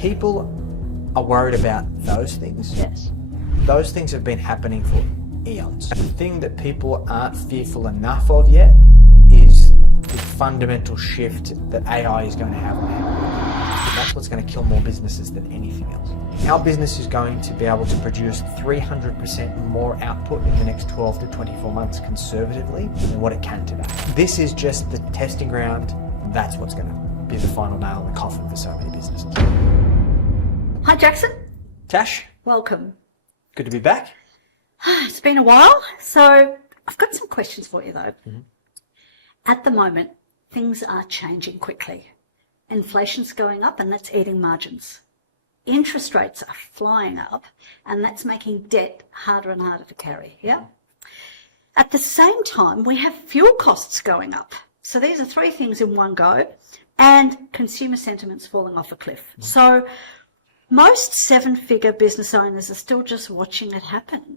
People are worried about those things. Yes. Those things have been happening for eons. The thing that people aren't fearful enough of yet is the fundamental shift that AI is going to have on how we work. That's what's going to kill more businesses than anything else. Our business is going to be able to produce 300% more output in the next 12 to 24 months conservatively than what it can today. This is just the testing ground. That's what's going to be the final nail in the coffin for so many businesses. Hi, Jackson. Tash, Welcome. good to be back. It's been a while, so I've got some questions for you, though. At the moment, things are changing quickly. Inflation's going up, and that's eating margins. Interest rates are flying up, and that's making debt harder and harder to carry, yeah? At the same time, we have fuel costs going up. So these are three things in one go, and consumer sentiment's falling off a cliff. So most seven-figure business owners are still just watching it happen.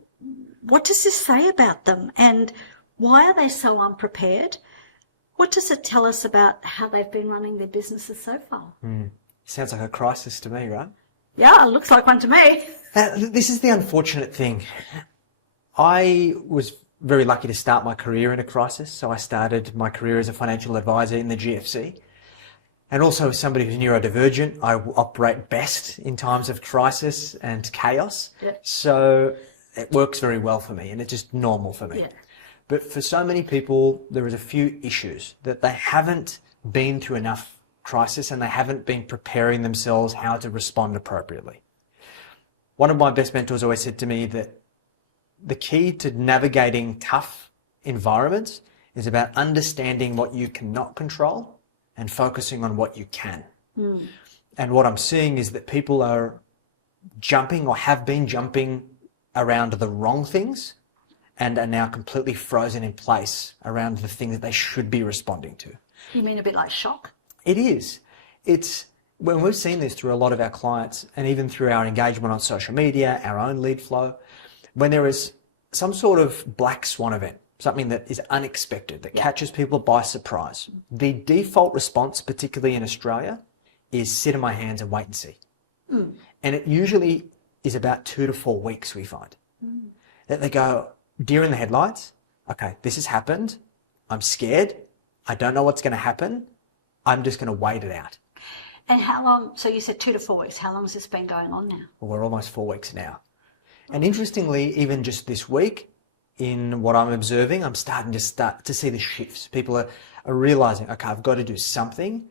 What does this say about them, and why are they so unprepared? What does it tell us about how they've been running their businesses so far? Sounds like a crisis to me, right? Yeah, it looks like one to me. This is the unfortunate thing. I was very lucky to start my career in a crisis. So I started my career as a financial advisor in the GFC. And also as somebody who's neurodivergent, I operate best in times of crisis and chaos. Yeah. So it works very well for me, and it's just normal for me. Yeah. But for so many people, there is a few issues that they haven't been through enough crisis and they haven't been preparing themselves how to respond appropriately. One of my best mentors always said to me that the key to navigating tough environments is about understanding what you cannot control and focusing on what you can. And what I'm seeing is that people are jumping or have been jumping around the wrong things and are now completely frozen in place around the thing that they should be responding to. You mean a bit like shock? It is. It's when we've seen this through a lot of our clients and even through our engagement on social media, our own lead flow, when there is some sort of black swan event, something that is unexpected, that catches people by surprise, the default response, particularly in Australia, is sit in my hands and wait and see. And it usually is about 2 to 4 weeks, we find. That they go, deer in the headlights, okay, this has happened, I'm scared, I don't know what's going to happen, I'm just going to wait it out. And how long, so you said 2 to 4 weeks, how long has this been going on now? Well, we're almost 4 weeks now. And interestingly, even just this week, in what I'm observing, I'm starting to see the shifts. People are realizing, okay, I've got to do something.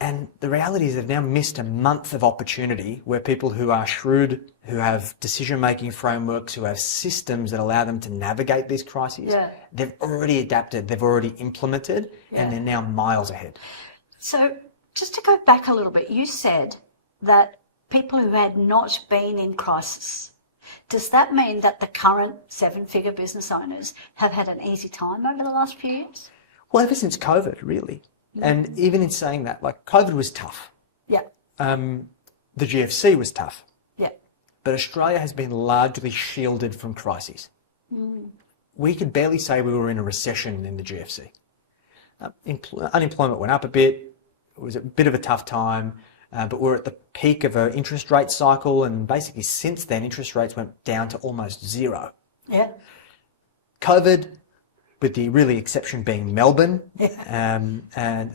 And the reality is they've now missed a month of opportunity where people who are shrewd, who have decision-making frameworks, who have systems that allow them to navigate these crises, they've already adapted, they've already implemented, and they're now miles ahead. So just to go back a little bit, you said that people who had not been in crisis, does that mean that the current seven-figure business owners have had an easy time over the last few years? Well, ever since COVID, really. And even in saying that, like, COVID was tough. Yeah. The GFC was tough. Yeah. But Australia has been largely shielded from crises. We could barely say we were in a recession in the GFC. Unemployment went up a bit. It was a bit of a tough time, but we're at the peak of an interest rate cycle, and basically since then, interest rates went down to almost zero. Yeah. COVID, with the really exception being Melbourne, and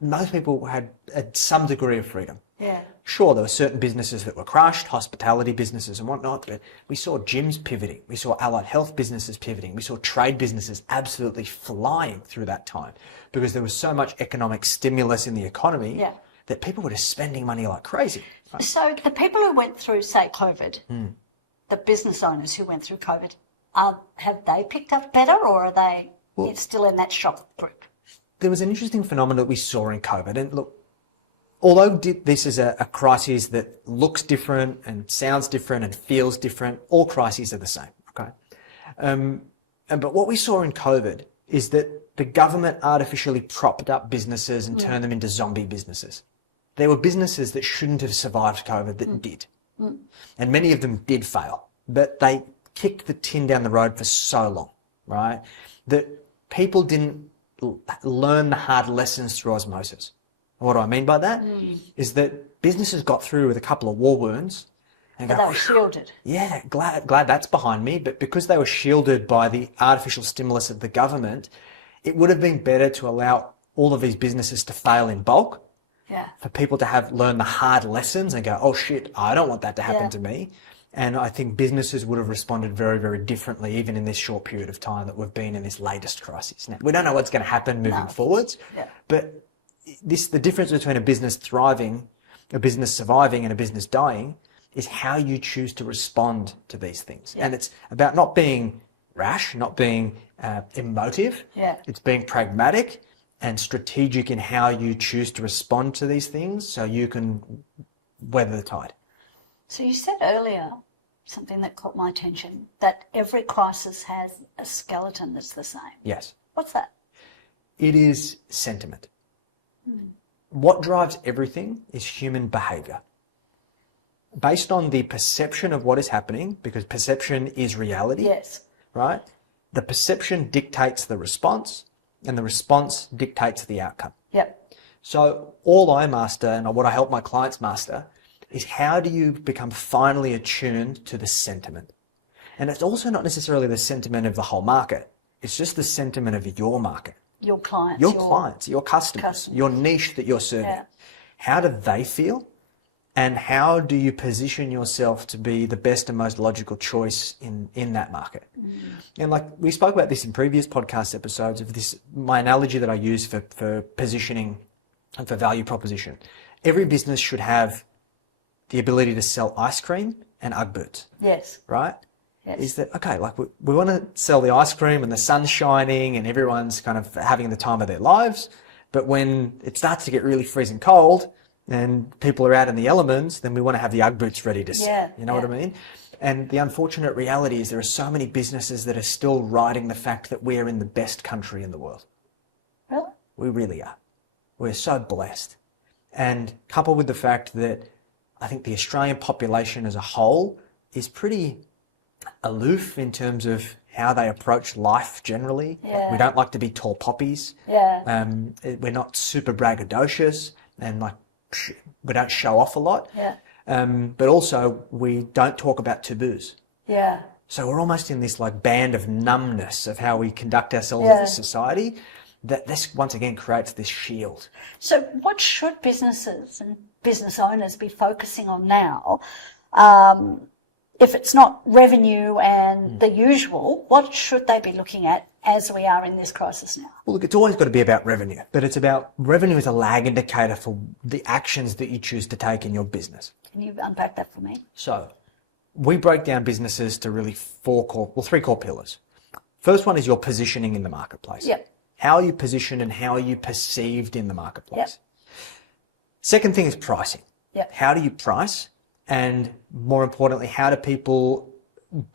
most people had some degree of freedom. Yeah. Sure, there were certain businesses that were crushed, hospitality businesses and whatnot, but we saw gyms pivoting, we saw allied health businesses pivoting, we saw trade businesses absolutely flying through that time because there was so much economic stimulus in the economy that people were just spending money like crazy. Right? So the people who went through, say, COVID, the business owners who went through COVID, have they picked up better, or are they still in that shock group? There was an interesting phenomenon that we saw in COVID, and look, although this is a crisis that looks different and sounds different and feels different, all crises are the same, okay? But what we saw in COVID is that the government artificially propped up businesses and turned them into zombie businesses. There were businesses that shouldn't have survived COVID that did. And many of them did fail, but they kicked the tin down the road for so long, right? That people didn't learn the hard lessons through osmosis. And what do I mean by that? Is that businesses got through with a couple of war wounds and But go, they were shielded. yeah, glad that's behind me. But because they were shielded by the artificial stimulus of the government, it would have been better to allow all of these businesses to fail in bulk, Yeah. for people to have learned the hard lessons and go, oh shit, I don't want that to happen Yeah. to me. And I think businesses would have responded very, very differently, even in this short period of time that we've been in this latest crisis. Now, we don't know what's going to happen moving forwards, Yeah. but the difference between a business thriving, a business surviving, and a business dying is how you choose to respond to these things. Yeah. And it's about not being rash, not being emotive. Yeah. It's being pragmatic and strategic in how you choose to respond to these things so you can weather the tide. So you said earlier something that caught my attention, that every crisis has a skeleton that's the same. Yes. What's that? It is sentiment. What drives everything is human behavior. Based on the perception of what is happening, because perception is reality, Yes. right? The perception dictates the response, and the response dictates the outcome. Yep. So all I master, and what I help my clients master, is how do you become finally attuned to the sentiment? And it's also not necessarily the sentiment of the whole market. It's just the sentiment of your market, Your clients. your clients, your customers, your niche that you're serving. Yeah. How do they feel? And how do you position yourself to be the best and most logical choice in that market? And like we spoke about this in previous podcast episodes of this, my analogy that I use for positioning and for value proposition. Every business should have the ability to sell ice cream and Ugg boots, Yes. right? Yes. Is that, okay, like we want to sell the ice cream and the sun's shining and everyone's kind of having the time of their lives. But when it starts to get really freezing cold and people are out in the elements, then we want to have the Ugg boots ready to sell. Yeah, You know what I mean? And the unfortunate reality is there are so many businesses that are still riding the fact that we're in the best country in the world. Really? We really are. We're so blessed. And coupled with the fact that I think the Australian population as a whole is pretty aloof in terms of how they approach life generally. Yeah. We don't like to be tall poppies. Yeah. We're not super braggadocious and like we don't show off a lot. Yeah. But also we don't talk about taboos. Yeah. So we're almost in this like band of numbness of how we conduct ourselves Yeah. as a society that this once again creates this shield. So what should businesses and business owners be focusing on now? If it's not revenue and the usual, what should they be looking at as we are in this crisis now? Well, look, it's always got to be about revenue, but it's about revenue as a lag indicator for the actions that you choose to take in your business. Can you unpack that for me? So we break down businesses to really three core pillars. First one is your positioning in the marketplace. Yep. How are you positioned and how are you perceived in the marketplace? Yep. Second thing is pricing. Yep. How do you price? And more importantly, how do people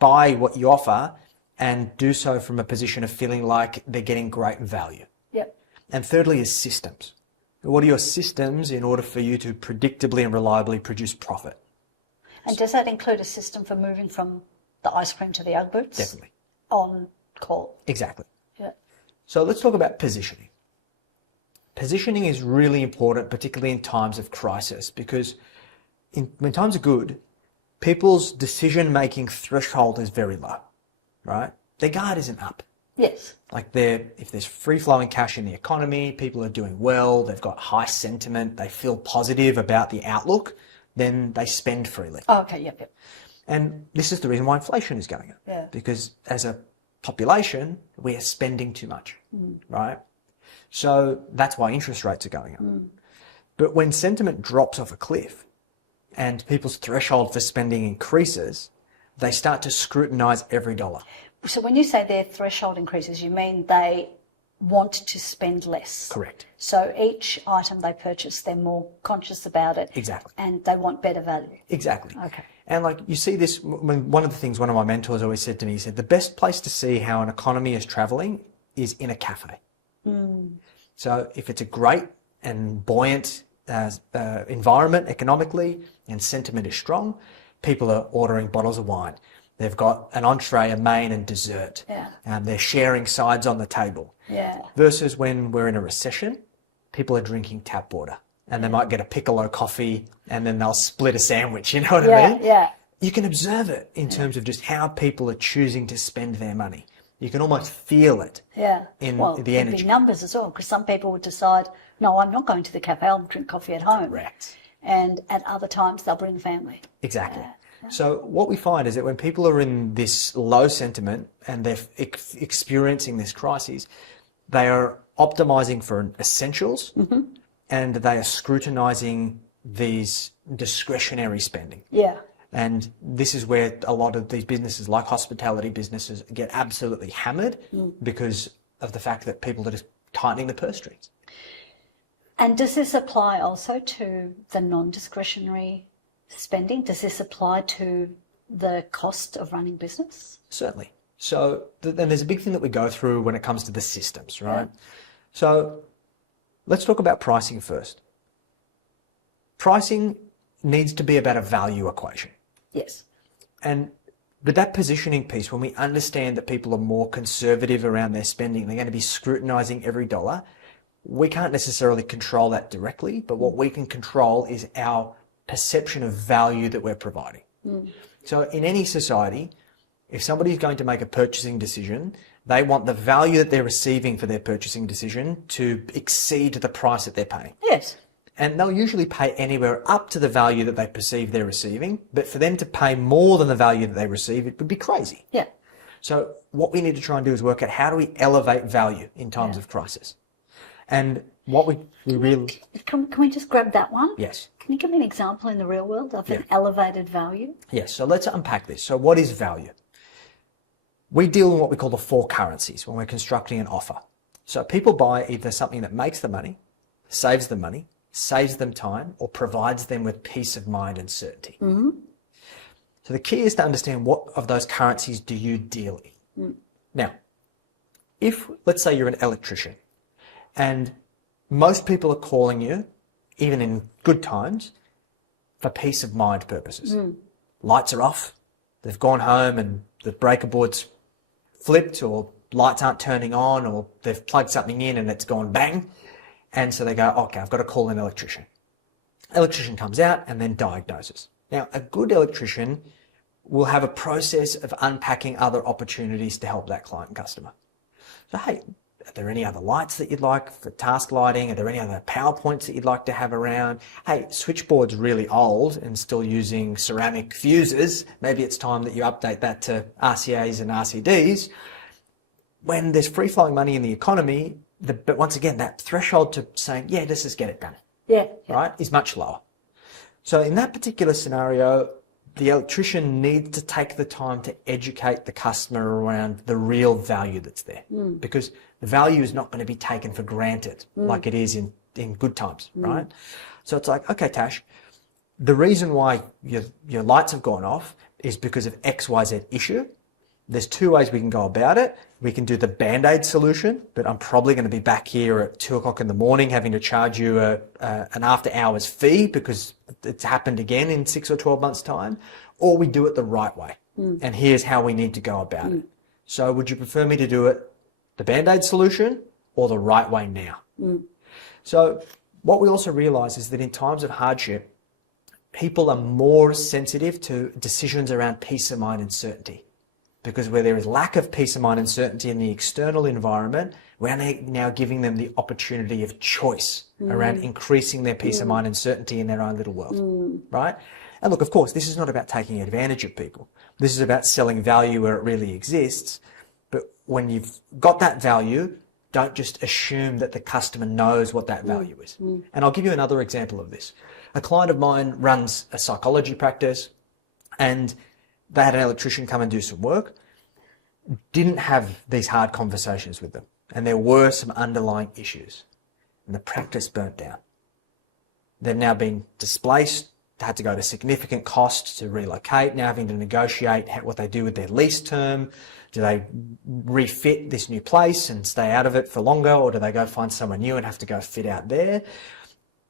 buy what you offer and do so from a position of feeling like they're getting great value? Yep. And thirdly is systems. What are your systems in order for you to predictably and reliably produce profit? And does that include a system for moving from the ice cream to the Ugg boots? Definitely. On call. Exactly. Yeah. So let's talk about positioning. Positioning is really important, particularly in times of crisis, because when times are good, people's decision-making threshold is very low, right? Their guard isn't up. Yes. Like if there's free-flowing cash in the economy, people are doing well, they've got high sentiment, they feel positive about the outlook, then they spend freely. Oh, okay. Yep. Yep. And this is the reason why inflation is going up. Yeah. Because as a population, we are spending too much, right? So that's why interest rates are going up. But when sentiment drops off a cliff and people's threshold for spending increases, they start to scrutinize every dollar. So when you say their threshold increases, you mean they want to spend less? Correct. So each item they purchase, they're more conscious about it. Exactly. And they want better value. Exactly. Okay. And like you see this, one of the things one of my mentors always said to me, he said, the best place to see how an economy is traveling is in a cafe. So if it's a great and buoyant environment economically and sentiment is strong, people are ordering bottles of wine. They've got an entree, a main and dessert. Yeah. They're sharing sides on the table. Yeah. Versus when we're in a recession, people are drinking tap water and they might get a piccolo coffee and then they'll split a sandwich, you know what I mean? Yeah. You can observe it in terms of just how people are choosing to spend their money. You can almost feel it in the energy. Big numbers as well, because some people would decide, no, I'm not going to the cafe, I'll drink coffee at home. Correct. And at other times, they'll bring family. Exactly. So what we find is that when people are in this low sentiment and they're experiencing this crisis, they are optimizing for essentials and they are scrutinizing these discretionary spending. Yeah. And this is where a lot of these businesses, like hospitality businesses, get absolutely hammered because of the fact that people are just tightening the purse strings. And does this apply also to the non-discretionary spending? Does this apply to the cost of running business? Certainly. So then there's a big thing that we go through when it comes to the systems, right? So let's talk about pricing first. Pricing needs to be about a value equation. Yes. And with that positioning piece, when we understand that people are more conservative around their spending, they're going to be scrutinizing every dollar. We can't necessarily control that directly, but what we can control is our perception of value that we're providing. So in any society, if somebody's going to make a purchasing decision, they want the value that they're receiving for their purchasing decision to exceed the price that they're paying. Yes. And they'll usually pay anywhere up to the value that they perceive they're receiving. But for them to pay more than the value that they receive, it would be crazy. Yeah. So what we need to try and do is work out how do we elevate value in times of crisis. And what we really... Can we just grab that one? Yes. Can you give me an example in the real world of an elevated value? Yes. So let's unpack this. So what is value? We deal in what we call the 4 currencies when we're constructing an offer. So people buy either something that makes them money, saves them money, saves them time, or provides them with peace of mind and certainty. So the key is to understand what of those currencies do you deal in. Now, if, let's say you're an electrician, and most people are calling you, even in good times, for peace of mind purposes. Lights are off, they've gone home and the breaker board's flipped, or lights aren't turning on, or they've plugged something in and it's gone bang. And so they go, okay, I've got to call an electrician. Electrician comes out and then diagnoses. Now, a good electrician will have a process of unpacking other opportunities to help that client and customer. So, hey, are there any other lights that you'd like for task lighting? Are there any other PowerPoints that you'd like to have around? Hey, switchboard's really old and still using ceramic fuses. Maybe it's time that you update that to RCAs and RCDs. When there's free-flowing money in the economy, but once again, that threshold to saying, yeah, let's just get it done, right, is much lower. So in that particular scenario, the electrician needs to take the time to educate the customer around the real value that's there, because the value is not going to be taken for granted like it is in good times, right? So it's like, okay, Tash, the reason why your lights have gone off is because of XYZ issue. There's 2 ways we can go about it. We can do the Band-Aid solution, but I'm probably going to be back here at 2 o'clock in the morning having to charge you an after-hours fee because it's happened again in 6 or 12 months' time. Or we do it the right way. And here's how we need to go about it. So would you prefer me to do it the Band-Aid solution or the right way now? So what we also realize is that in times of hardship, people are more sensitive to decisions around peace of mind and certainty. Because where there is lack of peace of mind and certainty in the external environment, we're now giving them the opportunity of choice around increasing their peace of mind and certainty in their own little world, right? And look, of course, this is not about taking advantage of people. This is about selling value where it really exists. But when you've got that value, don't just assume that the customer knows what that value is. And I'll give you another example of this. A client of mine runs a psychology practice, and they had an electrician come and do some work, didn't have these hard conversations with them. And there were some underlying issues. And the practice burnt down. They've now been displaced, had to go to significant cost to relocate, now having to negotiate what they do with their lease term. Do they refit this new place and stay out of it for longer, or do they go find somewhere new and have to go fit out there?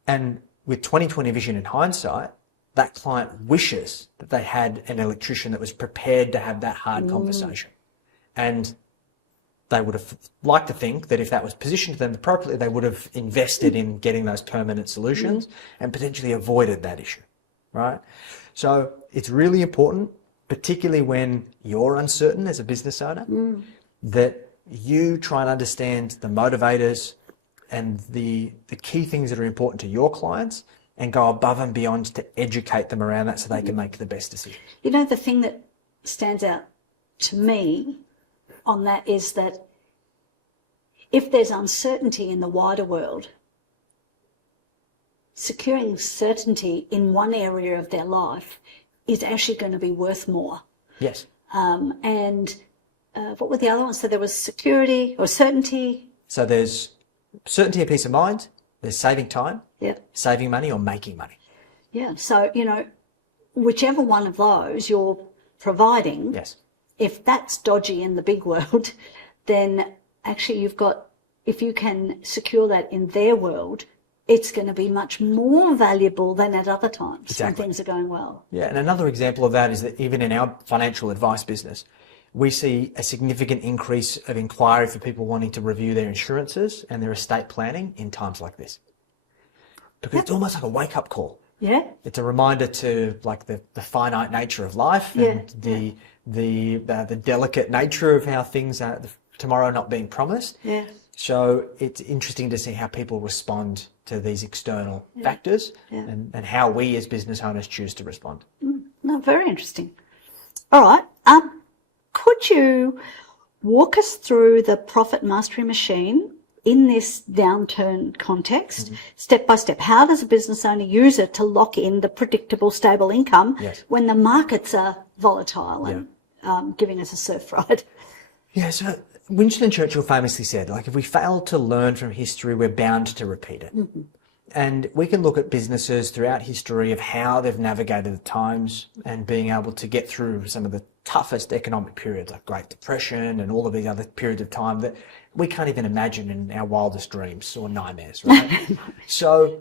And with 20/20 vision in hindsight, that client wishes that they had an electrician that was prepared to have that hard conversation. And they would have liked to think that if that was positioned to them appropriately, they would have invested in getting those permanent solutions and potentially avoided that issue, right? So it's really important, particularly when you're uncertain as a business owner, that you try and understand the motivators and the key things that are important to your clients and go above and beyond to educate them around that so they can make the best decision. You know, the thing that stands out to me on that is that if there's uncertainty in the wider world, securing certainty in one area of their life is actually going to be worth more. Yes. What were the other ones? So there was security or certainty. So there's certainty and peace of mind. There's saving time, saving money, or making money. Yeah. So, you know, whichever one of those you're providing, yes, if that's dodgy in the big world, then actually if you can secure that in their world, it's going to be much more valuable than at other times when things are going well. Yeah, and another example of that is that even in our financial advice business, we see a significant increase of inquiry for people wanting to review their insurances and their estate planning in times like this. Because it's almost like a wake-up call. Yeah. It's a reminder to like the finite nature of life and the delicate nature of how things are tomorrow not being promised. Yeah. So it's interesting to see how people respond to these external factors and how we as business owners choose to respond. No, very interesting. All right. Could you walk us through the profit mastery machine in this downturn context, step by step? How does a business owner use it to lock in the predictable, stable income when the markets are volatile and giving us a surf ride? Yeah, so Winston Churchill famously said, like, if we fail to learn from history, we're bound to repeat it. And we can look at businesses throughout history of how they've navigated the times and being able to get through some of the toughest economic periods like Great Depression and all of these other periods of time that we can't even imagine in our wildest dreams or nightmares, right? So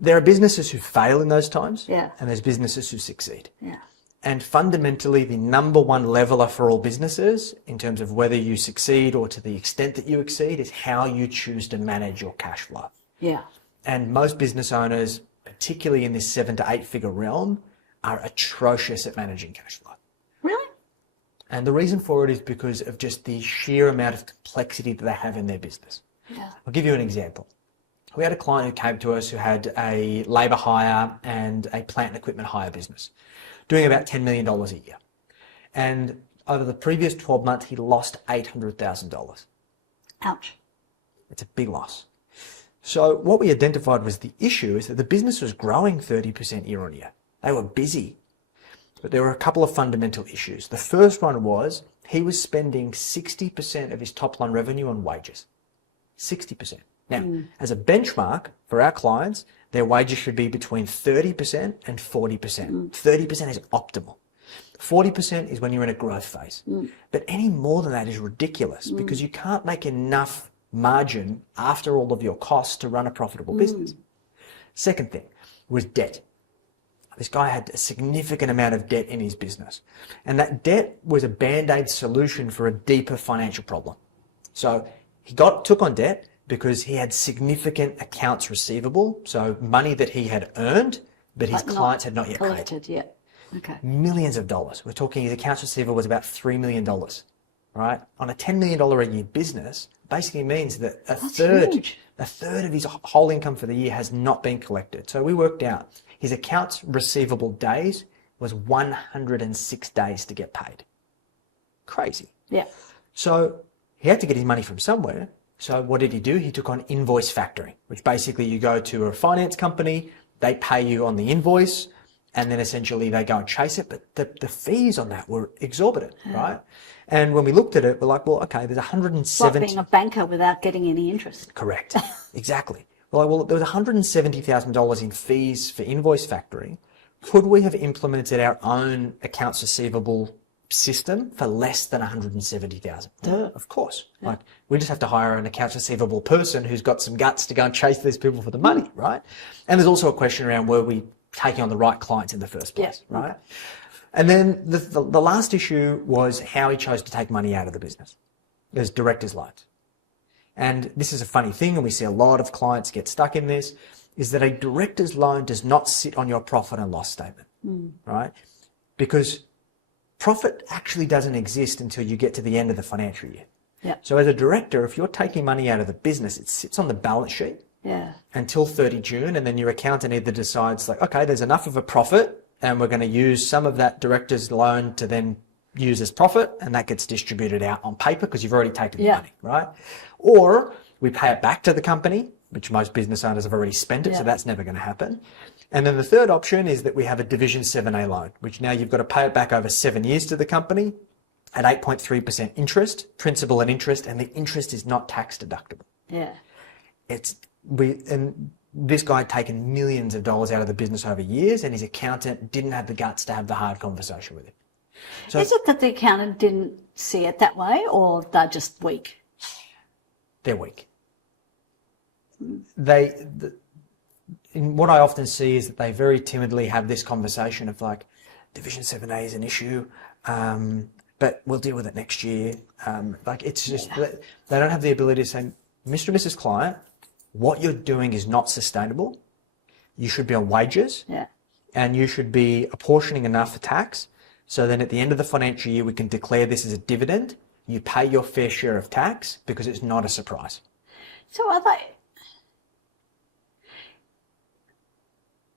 there are businesses who fail in those times and there's businesses who succeed. Yeah. And fundamentally, the number one leveler for all businesses in terms of whether you succeed or to the extent that you exceed is how you choose to manage your cash flow. Yeah. And most business owners, particularly in this 7 to 8 figure realm, are atrocious at managing cash flow. Really? And the reason for it is because of just the sheer amount of complexity that they have in their business. Yeah. I'll give you an example. We had a client who came to us who had a labour hire and a plant and equipment hire business, doing about $10 million a year. And over the previous 12 months, he lost $800,000. Ouch. It's a big loss. So what we identified was the issue is that the business was growing 30% year on year. They were busy, but there were a couple of fundamental issues. The first one was he was spending 60% of his top line revenue on wages. 60%. Now, as a benchmark for our clients, their wages should be between 30% and 40%. 30% is optimal. 40% is when you're in a growth phase. But any more than that is ridiculous because you can't make enough margin after all of your costs to run a profitable business. Second thing was debt. This guy had a significant amount of debt in his business. And that debt was a band-aid solution for a deeper financial problem. So he took on debt because he had significant accounts receivable, so money that he had earned, but his clients had not yet collected paid. Yet. Okay. Millions of dollars. We're talking his accounts receivable was about $3 million, right? On a $10 million a year business, basically means that a third of his whole income for the year has not been collected. So we worked out his accounts receivable days was 106 days to get paid. Crazy. Yeah. So he had to get his money from somewhere. So what did he do? He took on invoice factoring, which basically you go to a finance company, they pay you on the invoice, and then essentially they go and chase it. But the fees on that were exorbitant, right? And when we looked at it, we're like, well, okay, there's 170... It's like being a banker without getting any interest. Correct. Exactly. Well, there was $170,000 in fees for invoice factoring. Could we have implemented our own accounts receivable system for less than $170,000? Of course. Yeah. Like, we just have to hire an accounts receivable person who's got some guts to go and chase these people for the money, right? And there's also a question around were we taking on the right clients in the first place, right? And then the last issue was how he chose to take money out of the business. There's director's loans. And this is a funny thing, and we see a lot of clients get stuck in this, is that a director's loan does not sit on your profit and loss statement, right? Because profit actually doesn't exist until you get to the end of the financial year. Yeah. So as a director, if you're taking money out of the business, it sits on the balance sheet until 30 June, and then your accountant either decides like, okay, there's enough of a profit and we're going to use some of that director's loan to then use as profit, and that gets distributed out on paper because you've already taken the money, right? Or we pay it back to the company, which most business owners have already spent it, so that's never going to happen. And then the third option is that we have a Division 7A loan, which now you've got to pay it back over 7 years to the company at 8.3% interest, principal and interest, and the interest is not tax deductible. Yeah. And this guy had taken millions of dollars out of the business over years, and his accountant didn't have the guts to have the hard conversation with him. So, is it that the accountant didn't see it that way, or they're just weak? They're weak. What I often see is that they very timidly have this conversation of like, Division 7A is an issue, but we'll deal with it next year. Like it's just, they don't have the ability to say, Mr. and Mrs. Client, what you're doing is not sustainable. You should be on wages, and you should be apportioning enough for tax. So then at the end of the financial year, we can declare this as a dividend. You pay your fair share of tax because it's not a surprise. So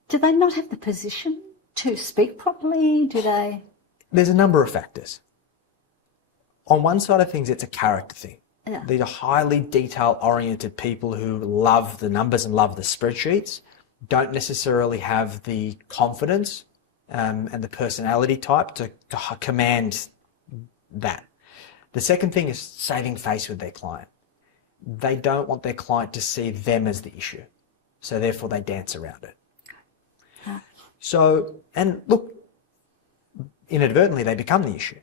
do they not have the position to speak properly? Do they? There's a number of factors. On one side of things, it's a character thing. Yeah. These are highly detail-oriented people who love the numbers and love the spreadsheets, don't necessarily have the confidence and the personality type to command that. The second thing is saving face with their client. They don't want their client to see them as the issue, so therefore they dance around it. So, and look, inadvertently they become the issue.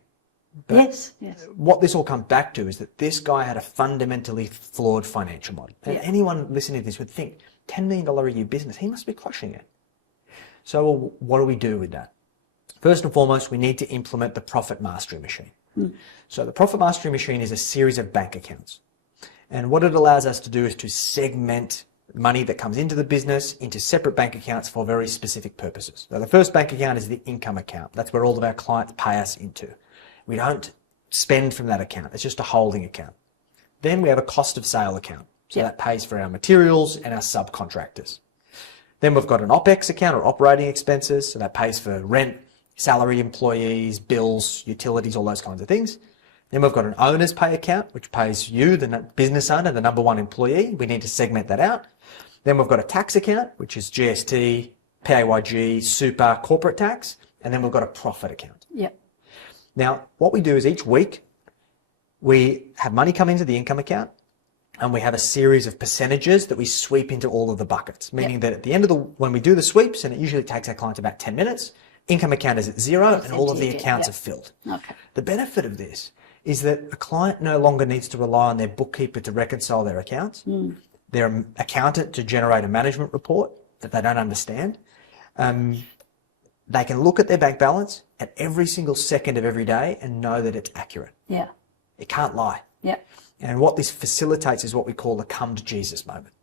But yes. What this all comes back to is that this guy had a fundamentally flawed financial model. And anyone listening to this would think, $10 million a year business, he must be crushing it. So what do we do with that? First and foremost, we need to implement the profit mastery machine. So the profit mastery machine is a series of bank accounts. And what it allows us to do is to segment money that comes into the business into separate bank accounts for very specific purposes. So the first bank account is the income account. That's where all of our clients pay us into. We don't spend from that account. It's just a holding account. Then we have a cost of sale account. So that pays for our materials and our subcontractors. Then we've got an OPEX account or operating expenses. So that pays for rent, salary employees, bills, utilities, all those kinds of things. Then we've got an owner's pay account, which pays you, the business owner, the number one employee. We need to segment that out. Then we've got a tax account, which is GST, PAYG, super, corporate tax. And then we've got a profit account. Now, what we do is each week, we have money come into the income account, and we have a series of percentages that we sweep into all of the buckets, meaning that at the end of when we do the sweeps, and it usually takes our clients about 10 minutes, income account is at zero and all of the accounts are filled. The benefit of this is that a client no longer needs to rely on their bookkeeper to reconcile their accounts, their accountant to generate a management report that they don't understand. They can look at their bank balance at every single second of every day and know that it's accurate. It can't lie. And what this facilitates is what we call the come to Jesus moment.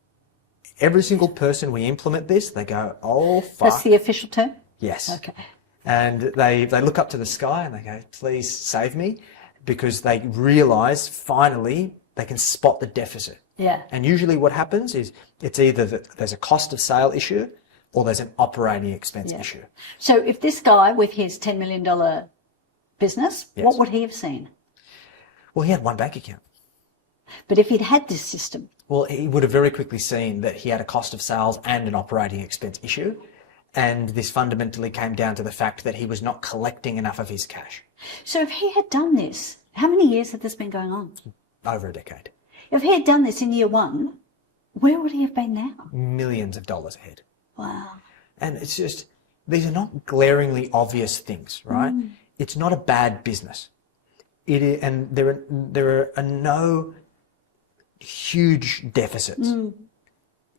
Every single person we implement this, they go, oh, fuck. That's the official term? Yes. And they look up to the sky and they go, please save me, because they realise finally they can spot the deficit. And usually what happens is it's either that there's a cost of sale issue or there's an operating expense issue. So if this guy with his $10 million business, what would he have seen? Well, he had one bank account. But if he'd had this system? Well, he would have very quickly seen that he had a cost of sales and an operating expense issue. And this fundamentally came down to the fact that he was not collecting enough of his cash. So if he had done this, how many years had this been going on? Over a decade. If he had done this in year one, where would he have been now? Millions of dollars ahead. Wow. And it's just, these are not glaringly obvious things, right? It's not a bad business. It is, and there are no huge deficits.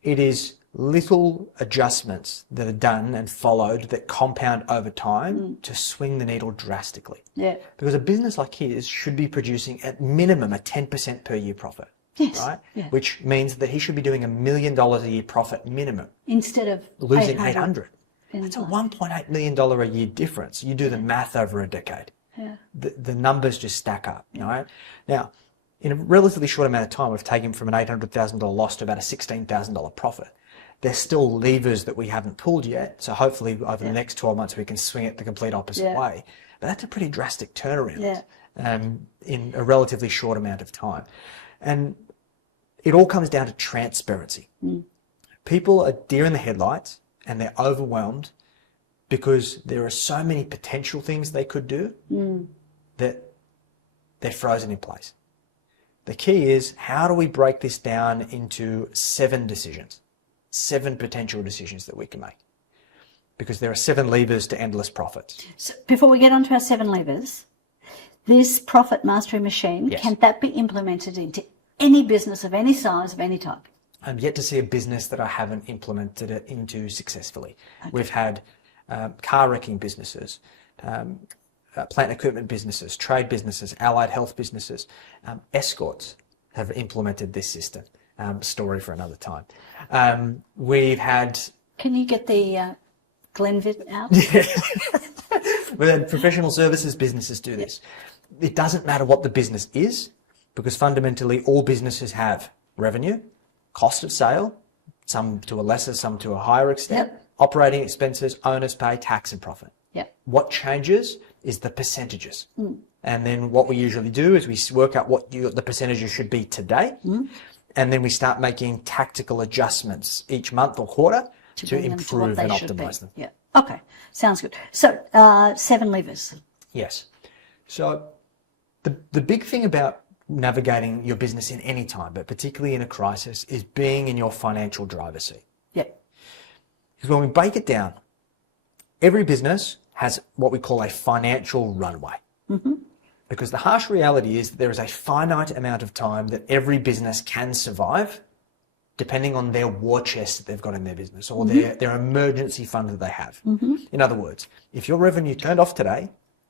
It is little adjustments that are done and followed that compound over time to swing the needle drastically. Yeah. Because a business like his should be producing at minimum a 10% per year profit. Yes. Right? Yeah. Which means that he should be doing $1 million a year profit minimum, Instead of losing 800. in That's a life. $1.8 million a year difference. You do the math over a decade. Yeah. The numbers just stack up, right? Now, in a relatively short amount of time, we've taken from an $800,000 loss to about a $16,000 profit. There's still levers that we haven't pulled yet. So hopefully over the next 12 months, we can swing it the complete opposite way. But that's a pretty drastic turnaround in a relatively short amount of time. And it all comes down to transparency. People are deer in the headlights and they're overwhelmed because there are so many potential things they could do that they're frozen in place. The key is, how do we break this down into 7 decisions, 7 potential decisions that we can make? Because there are 7 levers to endless profits. So before we get on to our 7 levers, this profit mastery machine, can that be implemented into any business of any size, of any type? I'm yet to see a business that I haven't implemented it into successfully. We've had car wrecking businesses, plant equipment businesses, trade businesses, allied health businesses, escorts have implemented this system. Story for another time. We've had... Can you get the Glenvit out? We've had professional services businesses do this. It doesn't matter what the business is, because fundamentally all businesses have revenue, cost of sale, some to a lesser, some to a higher extent, operating expenses, owners pay, tax and profit. What changes is the percentages. And then what we usually do is we work out what the percentages should be today. And then we start making tactical adjustments each month or quarter to improve and optimize them. Yeah. Okay. Sounds good. So 7 levers. Yes. So the big thing about navigating your business in any time, but particularly in a crisis, is being in your financial driver's seat. Because when we break it down, every business has what we call a financial runway. Because the harsh reality is that there is a finite amount of time that every business can survive, depending on their war chest that they've got in their business, or their emergency fund that they have. In other words, if your revenue turned off today,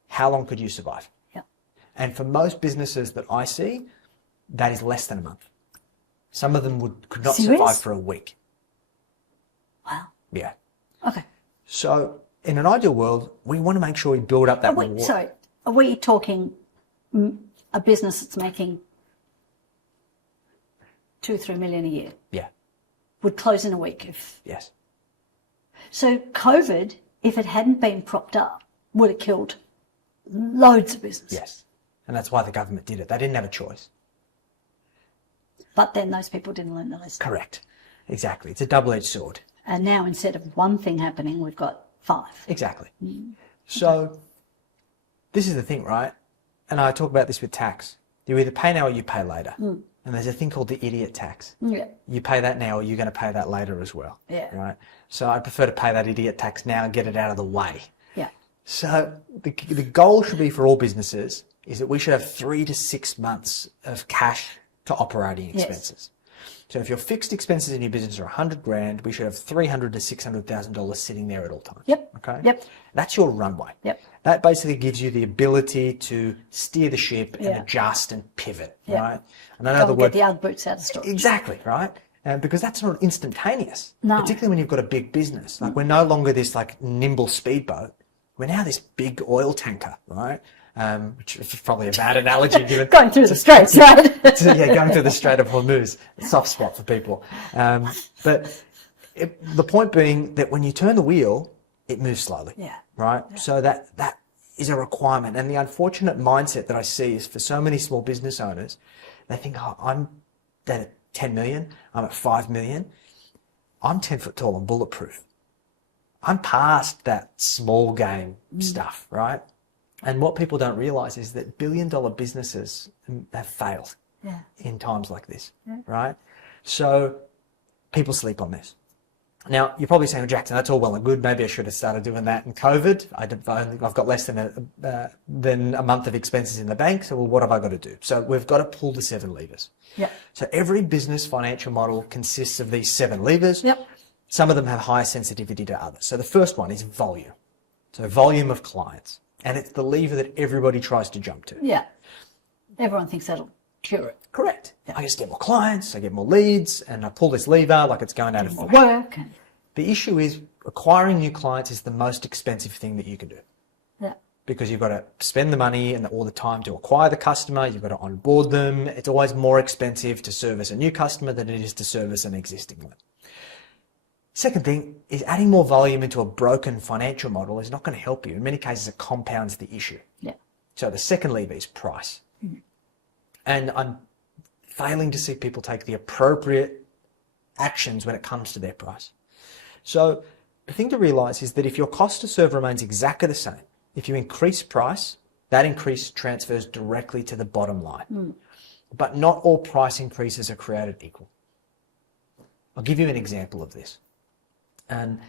how long could you survive? And for most businesses that I see, that is less than a month. Some of them could not survive for a week. Wow. Yeah. Okay. So in an ideal world, we want to make sure we build up that reward. Sorry, are we talking a business that's making 2-3 million a year? Yeah. Would close in a week if... Yes. So COVID, if it hadn't been propped up, would have killed loads of business. Yes. And that's why the government did it. They didn't have a choice. But then those people didn't learn the lesson. Correct. Exactly. It's a double-edged sword. And now instead of one thing happening, we've got 5. Exactly. So this is the thing, right? And I talk about this with tax. You either pay now or you pay later. And there's a thing called the idiot tax. You pay that now or you're going to pay that later as well. Right? So I prefer to pay that idiot tax now and get it out of the way. So the goal should be for all businesses is that we should have 3 to 6 months of cash to operating expenses. So if your fixed expenses in your business are $100,000, we should have $300,000 to $600,000 sitting there at all times. Okay. That's your runway. That basically gives you the ability to steer the ship and adjust and pivot. Right. And another word, get the Ugg boots out of storage. Exactly. Right. Because that's not instantaneous. No. Particularly when you've got a big business. Like we're no longer this like nimble speedboat. We're now this big oil tanker, right? Which is probably a bad analogy given going through the straits, right? Going through the Strait of Hormuz, a soft spot for people. But the point being that when you turn the wheel, it moves slowly, right? So that is a requirement. And the unfortunate mindset that I see is for so many small business owners, they think, oh, I'm at 10 million, I'm at 5 million, I'm 10 foot tall and bulletproof. I'm past that small game stuff, right? And what people don't realize is that billion-dollar businesses have failed in times like this, right? So people sleep on this. Now, you're probably saying, well, Jackson, that's all well and good. Maybe I should have started doing that in COVID. I've got less than a month of expenses in the bank. So, well, what have I got to do? So we've got to pull the 7 levers. So every business financial model consists of these 7 levers. Some of them have higher sensitivity to others. So the first one is volume. So volume of clients. And it's the lever that everybody tries to jump to. Yeah. Everyone thinks that'll cure it. Correct. Yeah. I just get more clients, I get more leads, and I pull this lever like it's going out of More fashion. work. And, The issue is acquiring new clients is the most expensive thing that you can do. yeah. Because you've got to spend the money and all the time to acquire the customer, you've got to onboard them. It's always more expensive to service a new customer than it is to service an existing one. Second thing is adding more volume into a broken financial model is not going to help you. In many cases, it compounds the issue. Yeah. So the second lever is price. And I'm failing to see people take the appropriate actions when it comes to their price. So the thing to realize is that if your cost to serve remains exactly the same, if you increase price, that increase transfers directly to the bottom line. But not all price increases are created equal. I'll give you an example of this. And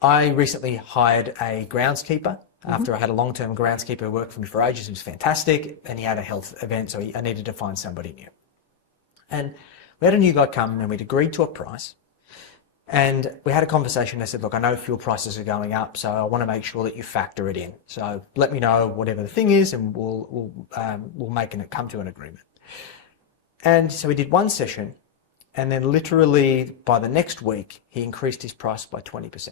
I recently hired a groundskeeper after I had a long-term groundskeeper work for me for ages. He was fantastic, and he had a health event, so I needed to find somebody new. And we had a new guy come, and we'd agreed to a price. And we had a conversation. I said, look, I know fuel prices are going up, so I want to make sure that you factor it in. So let me know whatever the thing is, and we'll make it come to an agreement. And so we did one session, and then literally by the next week, he increased his price by 20%.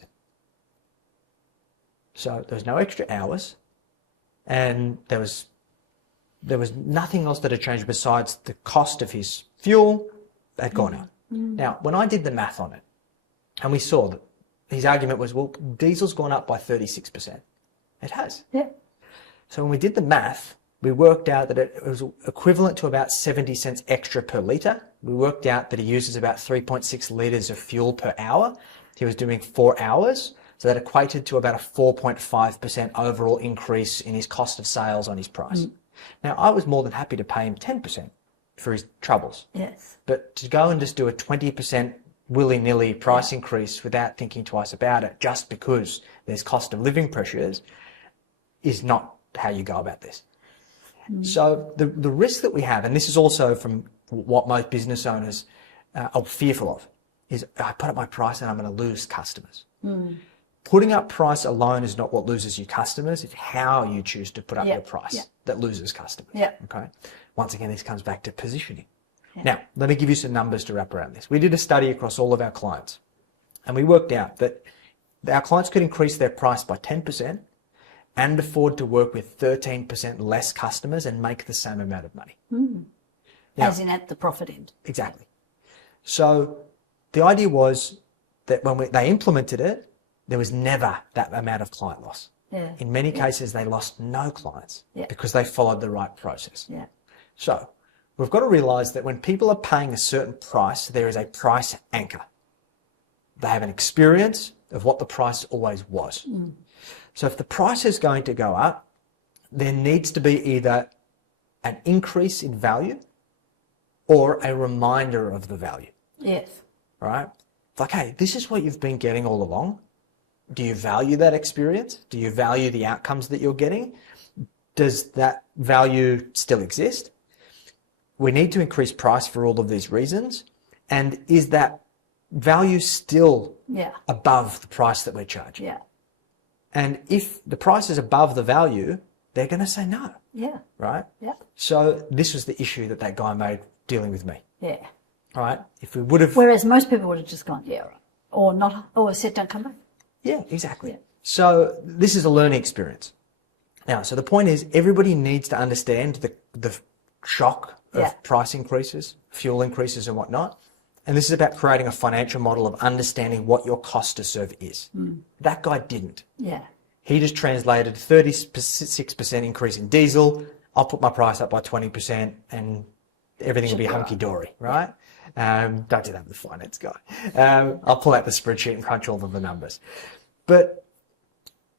So there was no extra hours, and there was nothing else that had changed besides the cost of his fuel had gone up. Now, when I did the math on it, and we saw that his argument was, well, diesel's gone up by 36%. It has. Yeah. So when we did the math, we worked out that it was equivalent to about 70 cents extra per litre. We worked out that he uses about 3.6 litres of fuel per hour. He was doing 4 hours. So that equated to about a 4.5% overall increase in his cost of sales on his price. Now, I was more than happy to pay him 10% for his troubles. Yes. But to go and just do a 20% willy-nilly price increase without thinking twice about it, just because there's cost of living pressures, is not how you go about this. So the risk that we have, and this is also from what most business owners are fearful of, is I put up my price and I'm going to lose customers. Putting up price alone is not what loses you customers. It's how you choose to put up your price that loses customers. Yeah. Okay. Once again, this comes back to positioning. Now, let me give you some numbers to wrap around this. We did a study across all of our clients, and we worked out that our clients could increase their price by 10% and afford to work with 13% less customers and make the same amount of money. Now, As in at the profit end. exactly. So the idea was that when they implemented it, there was never that amount of client loss. Yeah. In many cases, they lost no clients because they followed the right process. Yeah. So we've got to realize that when people are paying a certain price, there is a price anchor. They have an experience of what the price always was. So if the price is going to go up, there needs to be either an increase in value or a reminder of the value. Yes. Right? It's like, hey, this is what you've been getting all along. Do you value that experience? Do you value the outcomes that you're getting? Does that value still exist? We need to increase price for all of these reasons. And is that value still above the price that we're charging? Yeah. And if the price is above the value, they're going to say no. Yeah. Right? Yeah. So this was the issue that guy made dealing with me. Yeah. Right? If we would have... Whereas most people would have just gone, yeah, right. Or not, or said, don't come back. Yeah, exactly. Yeah. So this is a learning experience. Now, so the point is everybody needs to understand the shock of price increases, fuel increases and whatnot. And this is about creating a financial model of understanding what your cost to serve is. That guy didn't. Yeah. He just translated 36% increase in diesel. I'll put my price up by 20% and everything will be hunky-dory, right? Don't do that with the finance guy. I'll pull out the spreadsheet and crunch all of the numbers. But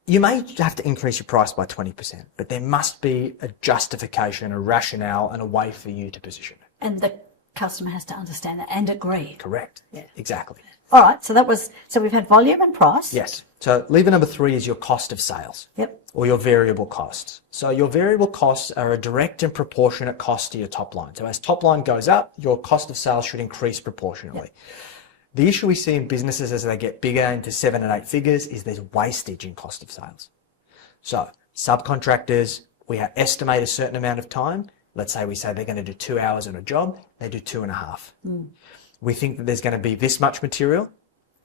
you may have to increase your price by 20%, but there must be a justification, a rationale, and a way for you to position it. And the customer has to understand that and agree. Correct. Yeah. Exactly. All right. So we've had volume and price. Yes. So lever number 3 is your cost of sales. Yep. Or your variable costs. So your variable costs are a direct and proportionate cost to your top line. So as top line goes up, your cost of sales should increase proportionally. Yep. The issue we see in businesses as they get bigger into 7 and 8 figures is there's wastage in cost of sales. So subcontractors, we estimate a certain amount of time. Let's say we say they're going to do 2 hours on a job, they do 2.5. We think that there's going to be this much material,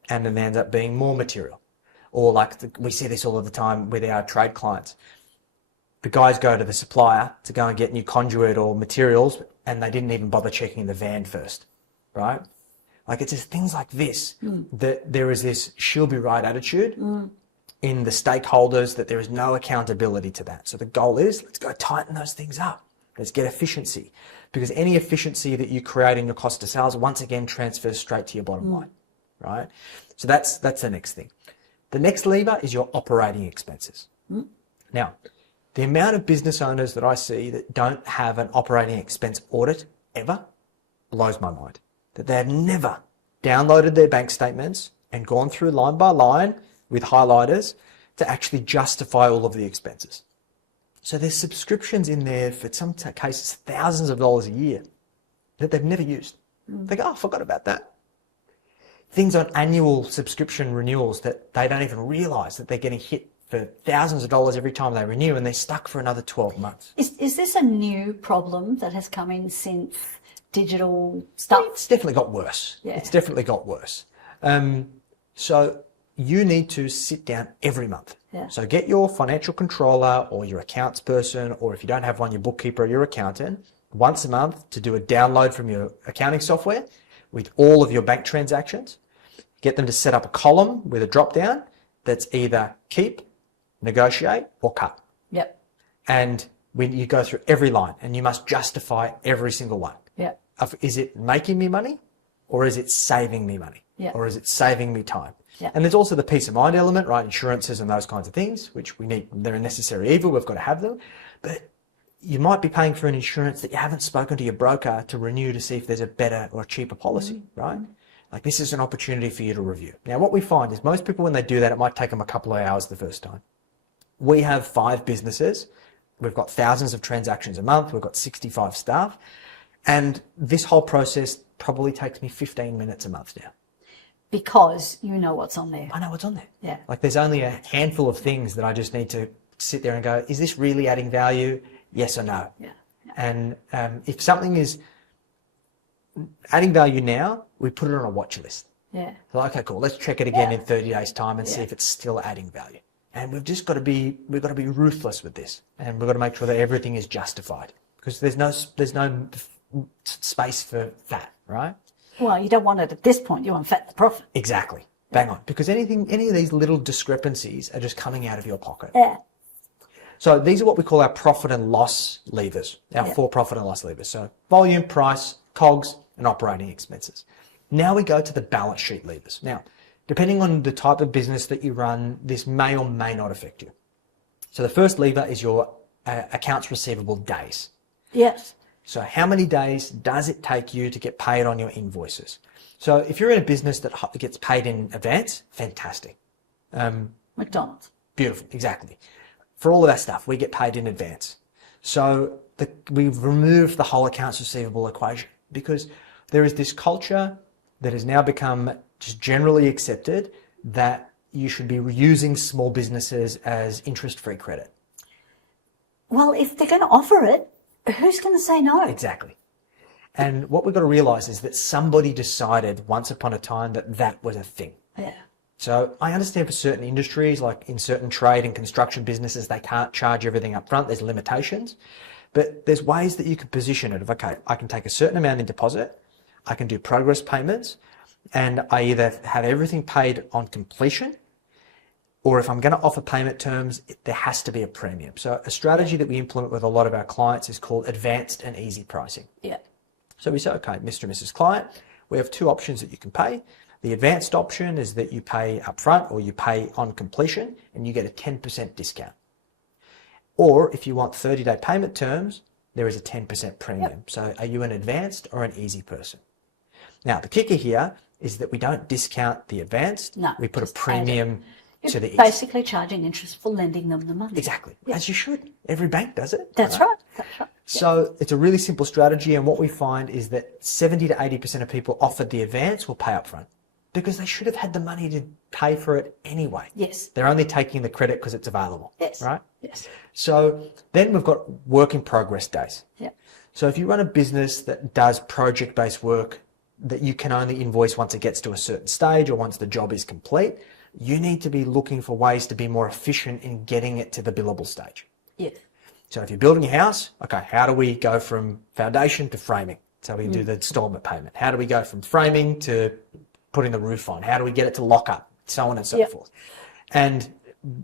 and then there ends up being more material. Or we see this all of the time with our trade clients. The guys go to the supplier to go and get new conduit or materials, and they didn't even bother checking the van first, right? Like, it's just things like this, that there is this she'll be right attitude in the stakeholders, that there is no accountability to that. So the goal is, let's go tighten those things up. Let's get efficiency, because any efficiency that you create in your cost of sales, once again, transfers straight to your bottom line, right? So that's the next thing. The next lever is your operating expenses. Now, the amount of business owners that I see that don't have an operating expense audit ever blows my mind. That they have never downloaded their bank statements and gone through line by line with highlighters to actually justify all of the expenses. So there's subscriptions in there for some cases thousands of dollars a year that they've never used. They go, oh, I forgot about that. Things on annual subscription renewals that they don't even realise that they're getting hit for thousands of dollars every time they renew, and they're stuck for another 12 months. Is this a new problem that has come in since digital stuff? It's definitely got worse. Yeah. It's definitely got worse. So you need to sit down every month. Yeah. So get your financial controller or your accounts person, or if you don't have one, your bookkeeper or your accountant, once a month to do a download from your accounting software with all of your bank transactions. Get them to set up a column with a drop down that's either keep, negotiate, or cut. Yep. And when you go through every line, and you must justify every single one. Yep. Is it making me money, or is it saving me money? Yep. Or is it saving me time? Yep. And there's also the peace of mind element, right? Insurances and those kinds of things, which we need. They're a necessary evil. We've got to have them. But you might be paying for an insurance that you haven't spoken to your broker to renew to see if there's a better or a cheaper policy, right? Like, this is an opportunity for you to review. Now, what we find is most people, when they do that, it might take them a couple of hours the first time. We have 5 businesses. We've got thousands of transactions a month. We've got 65 staff. And this whole process probably takes me 15 minutes a month now. Because you know what's on there. I know what's on there. Yeah. Like, there's only a handful of things that I just need to sit there and go, is this really adding value? Yes or no? Yeah. Yeah. And if something is adding value now, we put it on a watch list. Yeah. So, okay, cool. Let's check it again in 30 days time and see if it's still adding value. And we've got to be ruthless with this, and we've got to make sure that everything is justified, because there's no space for fat, right? Well, you don't want it at this point. You want fat the profit. Exactly. Bang on. Because any of these little discrepancies are just coming out of your pocket. Yeah. So these are what we call our profit and loss levers, our 4 profit and loss levers. So volume, price, COGS, and operating expenses. Now we go to the balance sheet levers. Now, depending on the type of business that you run, this may or may not affect you. So the first lever is your accounts receivable days. Yes. So how many days does it take you to get paid on your invoices? So if you're in a business that gets paid in advance, fantastic. McDonald's. Beautiful, exactly. For all of that stuff, we get paid in advance. So we've removed the whole accounts receivable equation, because there is this culture that has now become just generally accepted that you should be using small businesses as interest-free credit. Well, if they're going to offer it, who's going to say no? Exactly. And what we've got to realise is that somebody decided once upon a time that that was a thing. Yeah. So I understand for certain industries, like in certain trade and construction businesses, they can't charge everything up front. There's limitations. But there's ways that you can position it of, okay, I can take a certain amount in deposit, I can do progress payments, and I either have everything paid on completion, or if I'm going to offer payment terms, there has to be a premium. So a strategy that we implement with a lot of our clients is called advanced and easy pricing. Yeah. So we say, okay, Mr. and Mrs. Client, we have 2 options that you can pay. The advanced option is that you pay upfront or you pay on completion, and you get a 10% discount. Or if you want 30-day payment terms, there is a 10% premium. Yep. So are you an advanced or an easy person? Now, the kicker here is that we don't discount the advanced. No, we put a premium to the easy. Basically charging interest for lending them the money. Exactly, as you should. Every bank does it. That's right. That's right. So it's a really simple strategy, and what we find is that 70 to 80% of people offered the advance will pay up front. because they should have had the money to pay for it anyway. Yes. They're only taking the credit because it's available. Yes. Right? Yes. So then we've got work in progress days. Yeah. So if you run a business that does project-based work that you can only invoice once it gets to a certain stage or once the job is complete, you need to be looking for ways to be more efficient in getting it to the billable stage. Yes. So if you're building a house, okay, how do we go from foundation to framing? So we do the installment payment. How do we go from framing to putting the roof on? How do we get it to lock up? So on and so forth. And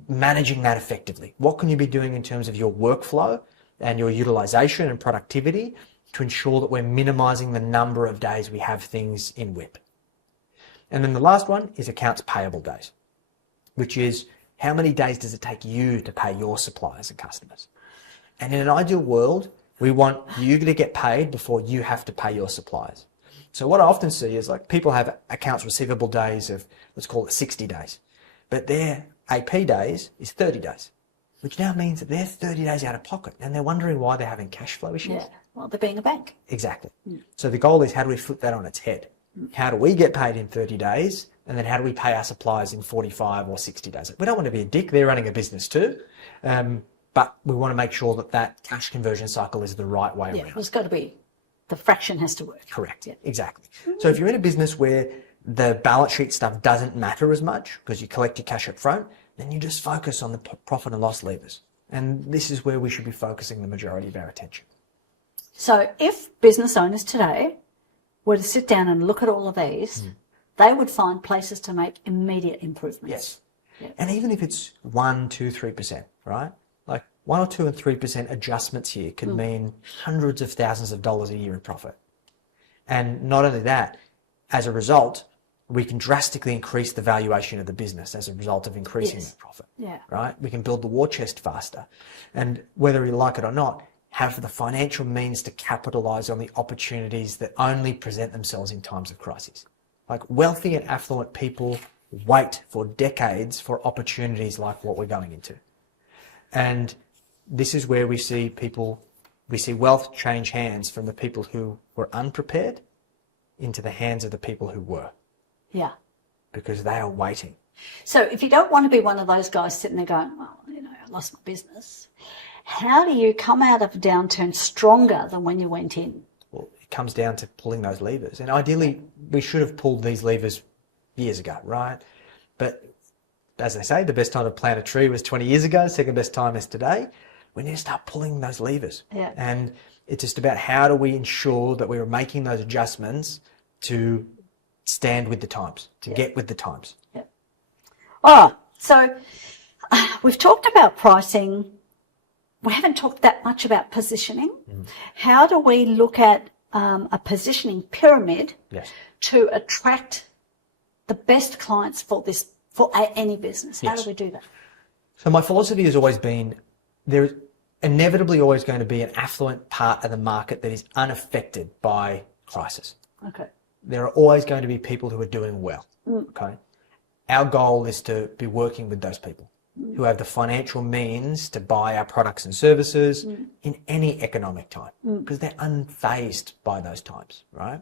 managing that effectively. What can you be doing in terms of your workflow and your utilization and productivity to ensure that we're minimizing the number of days we have things in WIP? And then the last one is accounts payable days, which is how many days does it take you to pay your suppliers and customers? And in an ideal world, we want you to get paid before you have to pay your suppliers. So what I often see is like people have accounts receivable days of, let's call it 60 days, but their AP days is 30 days, which now means that they're 30 days out of pocket and they're wondering why they're having cash flow issues. Yeah. Well, they're being a bank. Exactly. So the goal is, how do we flip that on its head? How do we get paid in 30 days? And then how do we pay our suppliers in 45 or 60 days? We don't want to be a dick. They're running a business too. But we want to make sure that that cash conversion cycle is the right way around. It's got to be, the fraction has to work. Correct. Yeah. Exactly. So if you're in a business where the balance sheet stuff doesn't matter as much because you collect your cash up front, then you just focus on the profit and loss levers. And this is where we should be focusing the majority of our attention. So if business owners today were to sit down and look at all of these, they would find places to make immediate improvements. Yes. Yeah. And even if it's 1%, 2%, 3%, right? Like 1 or 2 and 3% adjustments here could mean hundreds of thousands of dollars a year in profit. And not only that, as a result, we can drastically increase the valuation of the business as a result of increasing the profit. Yeah. Right? We can build the war chest faster. And whether you like it or not, have the financial means to capitalize on the opportunities that only present themselves in times of crisis. Like wealthy and affluent people wait for decades for opportunities like what we're going into. And this is where we see wealth change hands from the people who were unprepared into the hands of the people who were. Yeah. Because they are waiting. So if you don't want to be one of those guys sitting there going, well, I lost my business, how do you come out of a downturn stronger than when you went in? Well, it comes down to pulling those levers. And ideally, we should have pulled these levers years ago, right? But as they say, the best time to plant a tree was 20 years ago. Second best time is today. We need to start pulling those levers. Yeah. And it's just about how do we ensure that we are making those adjustments to stand with the times, to get with the times. Yeah. Oh, so we've talked about pricing. We haven't talked that much about positioning. How do we look at a positioning pyramid to attract the best clients for any business? How do we do that? So my philosophy has always been there's inevitably always going to be an affluent part of the market that is unaffected by crisis. Okay. There are always going to be people who are doing well. Okay. Our goal is to be working with those people who have the financial means to buy our products and services in any economic time because they're unfazed by those times, right?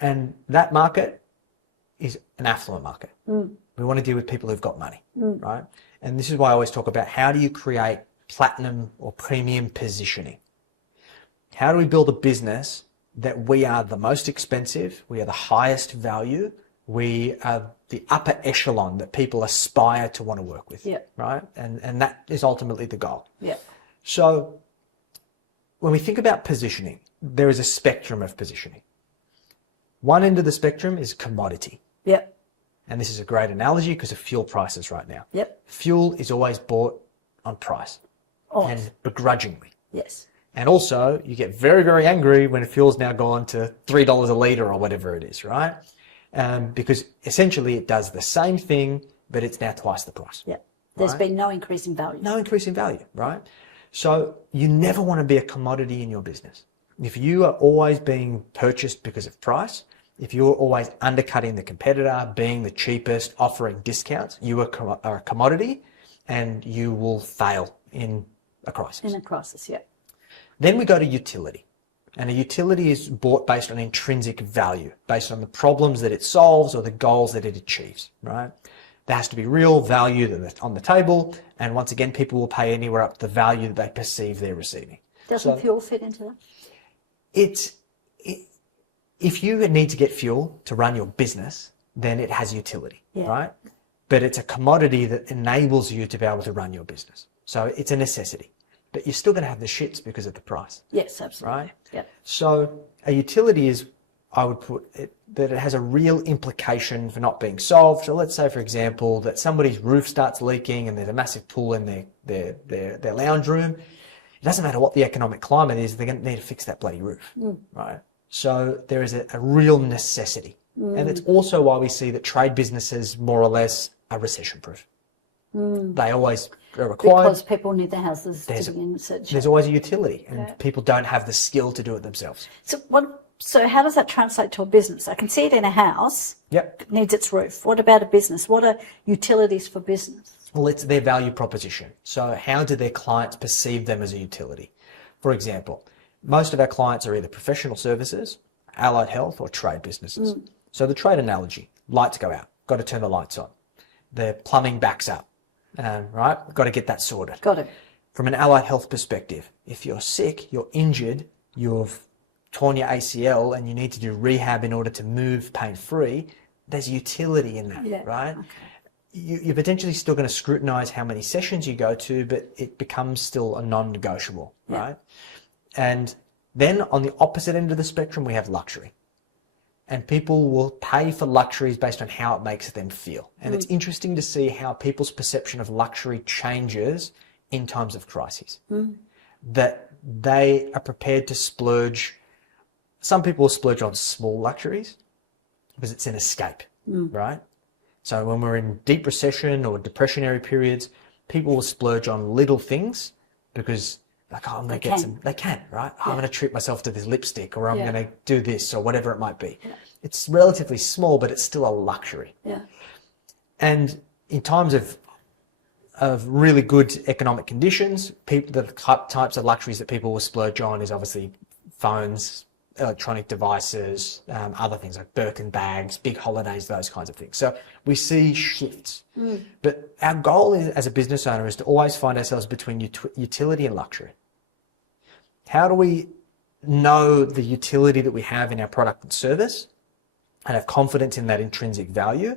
And that market is an affluent market. We want to deal with people who've got money, right? And this is why I always talk about how do you create platinum or premium positioning? How do we build a business that we are the most expensive, we are the highest value, we are the upper echelon that people aspire to want to work with, right? And that is ultimately the goal. Yeah. So when we think about positioning, there is a spectrum of positioning. One end of the spectrum is commodity. Yep. And this is a great analogy because of fuel prices right now. Yep. Fuel is always bought on price and begrudgingly. Yes. And also, you get very, very angry when fuel's now gone to $3 a litre or whatever it is, right? Because essentially it does the same thing, but it's now twice the price. Yeah. There's been no increase in value. No increase in value, right? So you never want to be a commodity in your business. If you are always being purchased because of price, if you're always undercutting the competitor, being the cheapest, offering discounts, you are a commodity and you will fail in a crisis. In a crisis, yeah. Then we go to utility. And a utility is bought based on intrinsic value, based on the problems that it solves or the goals that it achieves, right? There has to be real value that's on the table. And once again, people will pay anywhere up to the value that they perceive they're receiving. Doesn't fuel fit into that? If you need to get fuel to run your business, then it has utility, right? But it's a commodity that enables you to be able to run your business. So it's a necessity. But you're still going to have the shits because of the price. Yes, absolutely. Right? Yep. So a utility is, I would put it, that it has a real implication for not being solved. So let's say, for example, that somebody's roof starts leaking and there's a massive pool in their lounge room. It doesn't matter what the economic climate is, they're going to need to fix that bloody roof, right? So there is a real necessity. And it's also why we see that trade businesses more or less are recession-proof. They always are required. Because people need their houses to be in such. There's always a utility, and people don't have the skill to do it themselves. So how does that translate to a business? I can see it in a house. Yep. It needs its roof. What about a business? What are utilities for business? Well, it's their value proposition. So how do their clients perceive them as a utility? For example, most of our clients are either professional services, allied health, or trade businesses. So the trade analogy, lights go out, got to turn the lights on. The plumbing backs up, right? Got to get that sorted. Got it. From an allied health perspective, if you're sick, you're injured, you've torn your ACL and you need to do rehab in order to move pain-free, there's utility in that, right? Okay. You're potentially still going to scrutinize how many sessions you go to, but it becomes still a non-negotiable, right? And then on the opposite end of the spectrum, we have luxury. And people will pay for luxuries based on how it makes them feel. And it's interesting to see how people's perception of luxury changes in times of crises. That they are prepared to splurge. Some people will splurge on small luxuries because it's an escape, right? So when we're in deep recession or depressionary periods, people will splurge on little things because like, oh, I'm going to get some, they can, right? Oh, I'm going to treat myself to this lipstick or I'm going to do this or whatever it might be. It's relatively small, but it's still a luxury. And in times of really good economic conditions, the types of luxuries that people will splurge on is obviously phones, electronic devices, other things like Birkin bags, big holidays, those kinds of things. So we see shifts. But our goal is, as a business owner is to always find ourselves between utility and luxury. How do we know the utility that we have in our product and service and have confidence in that intrinsic value?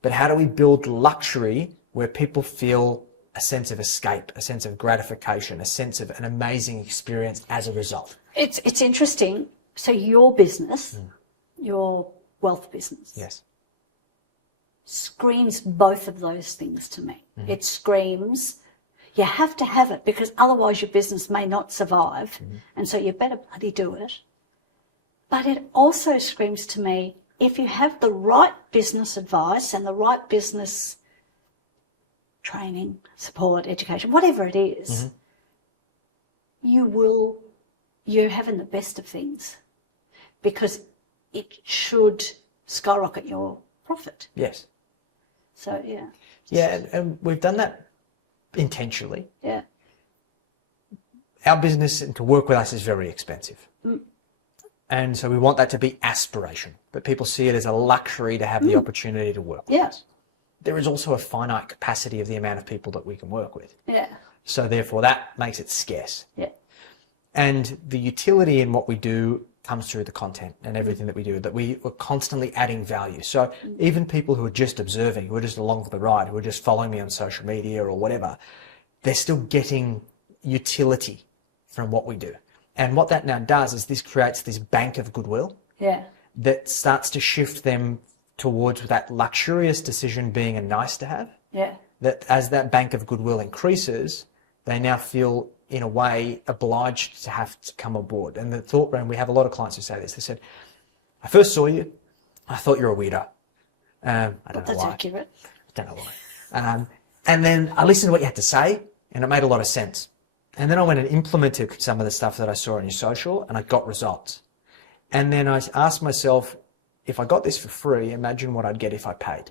But how do we build luxury where people feel a sense of escape, a sense of gratification, a sense of an amazing experience as a result? It's interesting. So your business, your wealth business, screams both of those things to me. It screams, you have to have it because otherwise your business may not survive. And so you better bloody do it. But it also screams to me, if you have the right business advice and the right business training, support, education, whatever it is, you're having the best of things because it should skyrocket your profit. Yes. So, yeah. Yeah, and we've done that intentionally. Yeah. Our business and to work with us is very expensive. And so we want that to be aspiration, but people see it as a luxury to have the opportunity to work with us. There is also a finite capacity of the amount of people that we can work with. Yeah. So therefore that makes it scarce. Yeah. And the utility in what we do comes through the content and everything that we do, that we are constantly adding value. So even people who are just observing, who are just along for the ride, who are just following me on social media or whatever, they're still getting utility from what we do. And what that now does is this creates this bank of goodwill that starts to shift them towards that luxurious decision being a nice to have. Yeah. That as that bank of goodwill increases, they now feel in a way obliged to have to come aboard. And the thought, and we have a lot of clients who say this, they said, I first saw you, I thought you were a weirdo. I don't know why. Accurate. I don't know why. And then I listened to what you had to say and it made a lot of sense. And then I went and implemented some of the stuff that I saw on your social and I got results. And then I asked myself, if I got this for free, imagine what I'd get if I paid.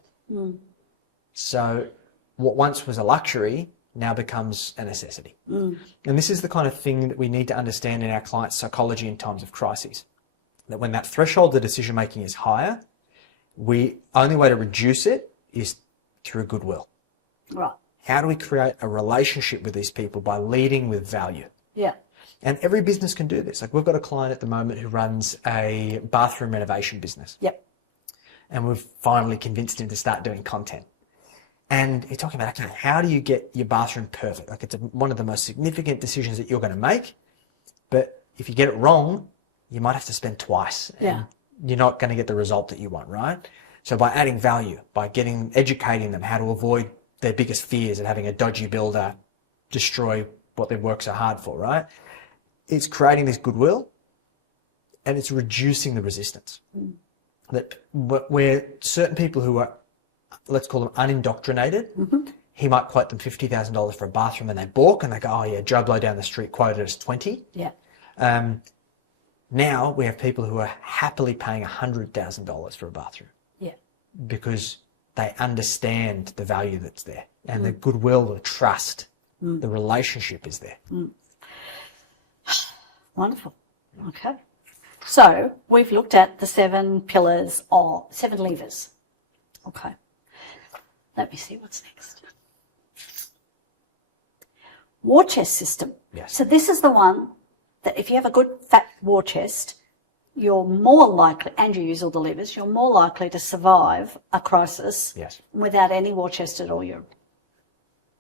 So what once was a luxury now becomes a necessity. And this is the kind of thing that we need to understand in our clients' psychology in times of crises. That when that threshold of decision making is higher, only way to reduce it is through goodwill. Right. How do we create a relationship with these people by leading with value? Yeah. And every business can do this. Like we've got a client at the moment who runs a bathroom renovation business. Yep. And we've finally convinced him to start doing content. And he's talking about, okay, how do you get your bathroom perfect? Like it's one of the most significant decisions that you're going to make. But if you get it wrong, you might have to spend twice. Yeah. You're not going to get the result that you want, right? So by adding value, by educating them how to avoid their biggest fears of having a dodgy builder destroy what they've worked so hard for, right? It's creating this goodwill and it's reducing the resistance. That where certain people who are, let's call them unindoctrinated, he might quote them $50,000 for a bathroom and they balk and they go, oh yeah, Joe Blow down the street quoted us 20. Yeah. Now we have people who are happily paying $100,000 for a bathroom. Yeah. Because they understand the value that's there and the goodwill, the trust, the relationship is there. Wonderful. Okay. So we've looked at the 7 pillars or 7 levers. Okay. Let me see what's next. War chest system. Yes. So this is the one that if you have a good fat war chest, you're more likely, and you use all the levers, you're more likely to survive a crisis. Yes. Without any war chest at all. You're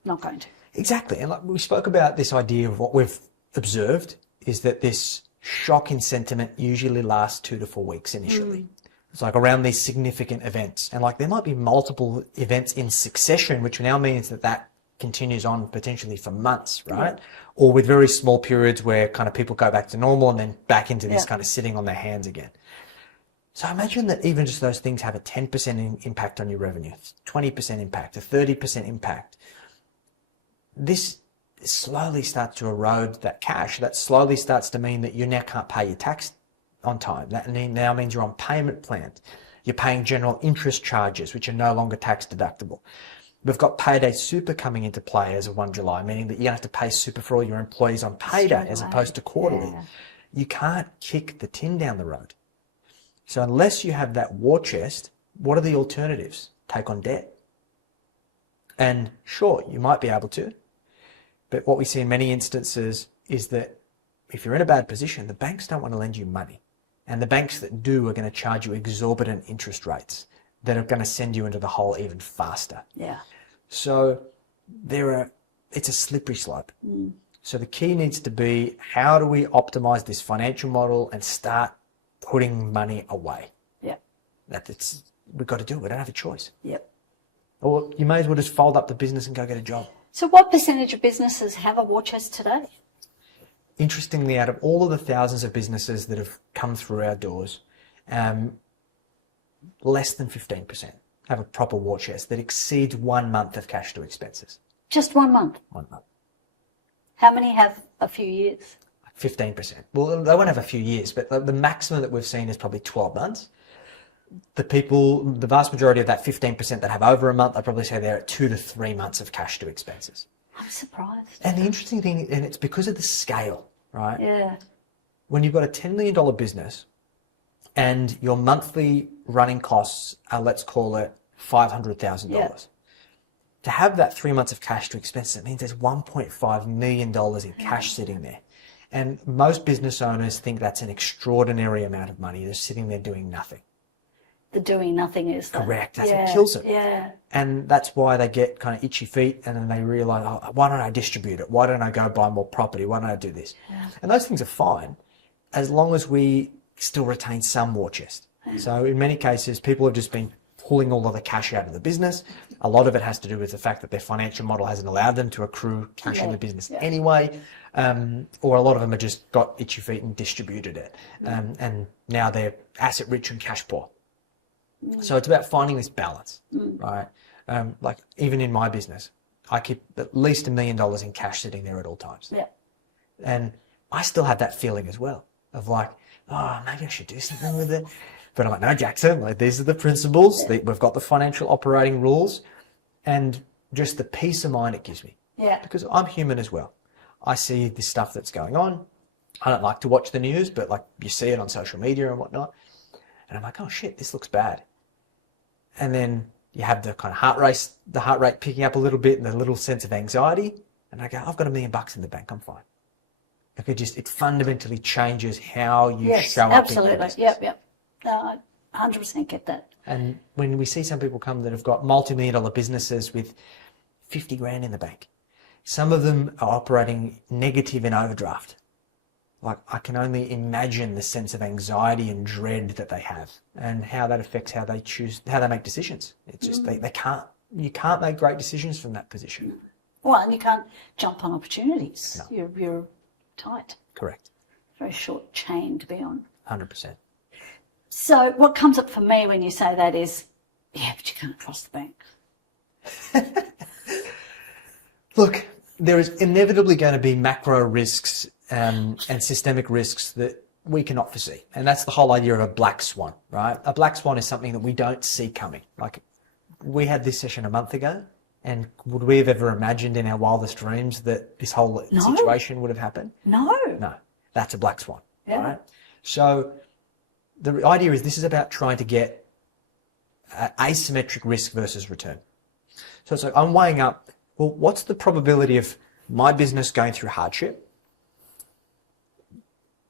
not going to. Exactly. And like we spoke about this idea of what we've observed is that this shock in sentiment usually lasts 2 to 4 weeks initially. It's like around these significant events. And like there might be multiple events in succession, which now means that continues on potentially for months, right? Or with very small periods where kind of people go back to normal and then back into this kind of sitting on their hands again. So imagine that even just those things have a 10% impact on your revenue, 20% impact, a 30% impact. This slowly starts to erode that cash. That slowly starts to mean that you now can't pay your tax on time. That now means you're on payment plans. You're paying general interest charges, which are no longer tax deductible. We've got payday super coming into play as of 1 July, meaning that you have to pay super for all your employees on payday as opposed to quarterly. Yeah. You can't kick the tin down the road. So unless you have that war chest, what are the alternatives? Take on debt. And sure, you might be able to, but what we see in many instances is that if you're in a bad position, the banks don't want to lend you money. And the banks that do are going to charge you exorbitant interest rates that are going to send you into the hole even faster. Yeah. So it's a slippery slope. So the key needs to be, how do we optimize this financial model and start putting money away? Yeah. We've got to do it. We don't have a choice. Yep. Or you may as well just fold up the business and go get a job. So what percentage of businesses have a war chest today? Interestingly, out of all of the thousands of businesses that have come through our doors, less than 15% have a proper war chest that exceeds 1 month of cash to expenses. Just 1 month? 1 month. How many have a few years? 15%. Well, they won't have a few years, but the maximum that we've seen is probably 12 months. The vast majority of that 15% that have over a month, I'd probably say they're at 2 to 3 months of cash to expenses. I'm surprised. And the interesting thing, and it's because of the scale, right? Yeah. When you've got a $10 million business and your monthly running costs are, let's call it $500,000. Yeah. To have that 3 months of cash to expenses, it means there's $1.5 million in cash sitting there. And most business owners think that's an extraordinary amount of money. They're sitting there doing nothing. The doing nothing is correct. That's what kills it. Yeah. And that's why they get kind of itchy feet and then they realize, oh, why don't I distribute it? Why don't I go buy more property? Why don't I do this? Yeah. And those things are fine as long as we still retain some war chest. Yeah. So in many cases, people have just been pulling all of the cash out of the business. A lot of it has to do with the fact that their financial model hasn't allowed them to accrue cash in the business anyway. Or a lot of them have just got itchy feet and distributed it. And now they're asset rich and cash poor. So it's about finding this balance, right? Like even in my business, I keep at least $1 million in cash sitting there at all times. Yeah. And I still have that feeling as well of like, oh, maybe I should do something with it. But I'm like, no, Jackson, like these are the principles. We've got the financial operating rules and just the peace of mind it gives me. Yeah. Because I'm human as well. I see this stuff that's going on. I don't like to watch the news, but like you see it on social media and whatnot. And I'm like, oh shit, this looks bad. And then you have the kind of heart rate picking up a little bit and the little sense of anxiety. And I go, I've got $1 million in the bank. I'm fine. Like it fundamentally changes how you show up. Absolutely. In your business. Yep. No, I 100% get that. And when we see some people come that have got multi-million-dollar businesses with 50 grand in the bank, some of them are operating negative in overdraft. Like I can only imagine the sense of anxiety and dread that they have and how that affects how they make decisions. It's just, you can't make great decisions from that position. Well, and you can't jump on opportunities. No. You're tight. Correct. Very short chain to be on. 100%. So what comes up for me when you say that is, yeah, but you can't trust the bank. Look, there is inevitably going to be macro risks and systemic risks that we cannot foresee. And that's the whole idea of a black swan, right? A black swan is something that we don't see coming. Like we had this session a month ago, and would we have ever imagined in our wildest dreams that this whole situation would have happened? No. No, that's a black swan, Yeah. right? So the idea is this is about trying to get asymmetric risk versus return. So it's like I'm weighing up, well, what's the probability of my business going through hardship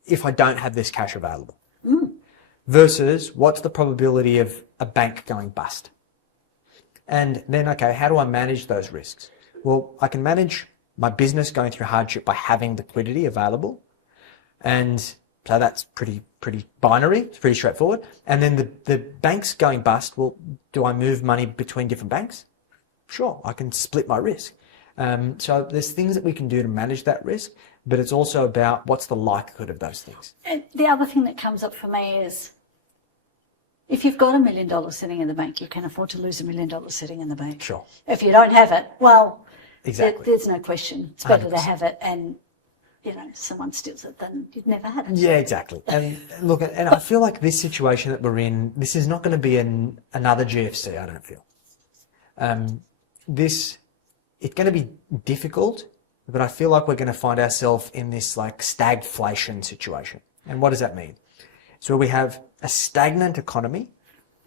if I don't have this cash available? Versus what's the probability of a bank going bust? And then, okay, how do I manage those risks? Well, I can manage my business going through hardship by having liquidity available. And so that's pretty binary. It's pretty straightforward. And then the banks going bust, well, do I move money between different banks? Sure, I can split my risk. So there's things that we can do to manage that risk, but it's also about what's the likelihood of those things. And the other thing that comes up for me is, if you've got $1 million sitting in the bank, you can afford to lose $1 million sitting in the bank. Sure. If you don't have it, well, Exactly. there's no question. It's better 100%. to have it, and someone steals it, then you've never had it. Yeah, exactly. And look, and I feel like this situation that we're in, this is not going to be another GFC. I don't feel. It's going to be difficult, but I feel like we're going to find ourselves in this like stagflation situation. And what does that mean? So we have a stagnant economy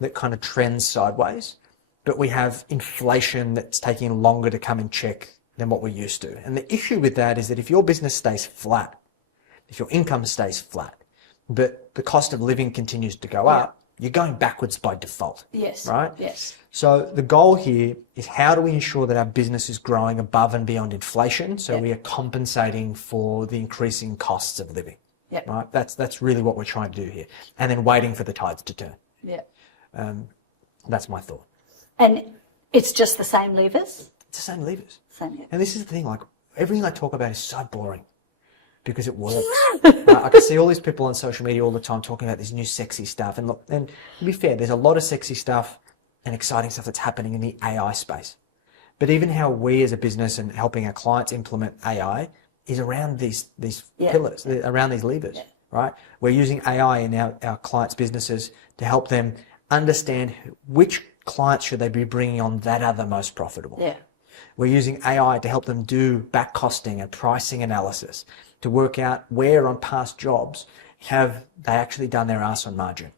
that kind of trends sideways, but we have inflation that's taking longer to come in check than what we're used to. And the issue with that is that if your business stays flat, if your income stays flat, but the cost of living continues to go up, you're going backwards by default. Yes. Right? Yes. So the goal here is how do we ensure that our business is growing above and beyond inflation so we are compensating for the increasing costs of living. Yeah. Right? That's really what we're trying to do here. And then waiting for the tides to turn. Yeah. That's my thought. And it's just the same levers? It's the same levers. Same levers. And this is the thing, like everything I talk about is so boring because it works. I can see all these people on social media all the time talking about this new sexy stuff. And look, and to be fair, there's a lot of sexy stuff and exciting stuff that's happening in the AI space. But even how we as a business and helping our clients implement AI is around these pillars, around these levers, right? We're using AI in our clients' businesses to help them understand which clients should they be bringing on that are the most profitable. Yeah. We're using AI to help them do back costing and pricing analysis to work out where on past jobs have they actually done their ass on margin.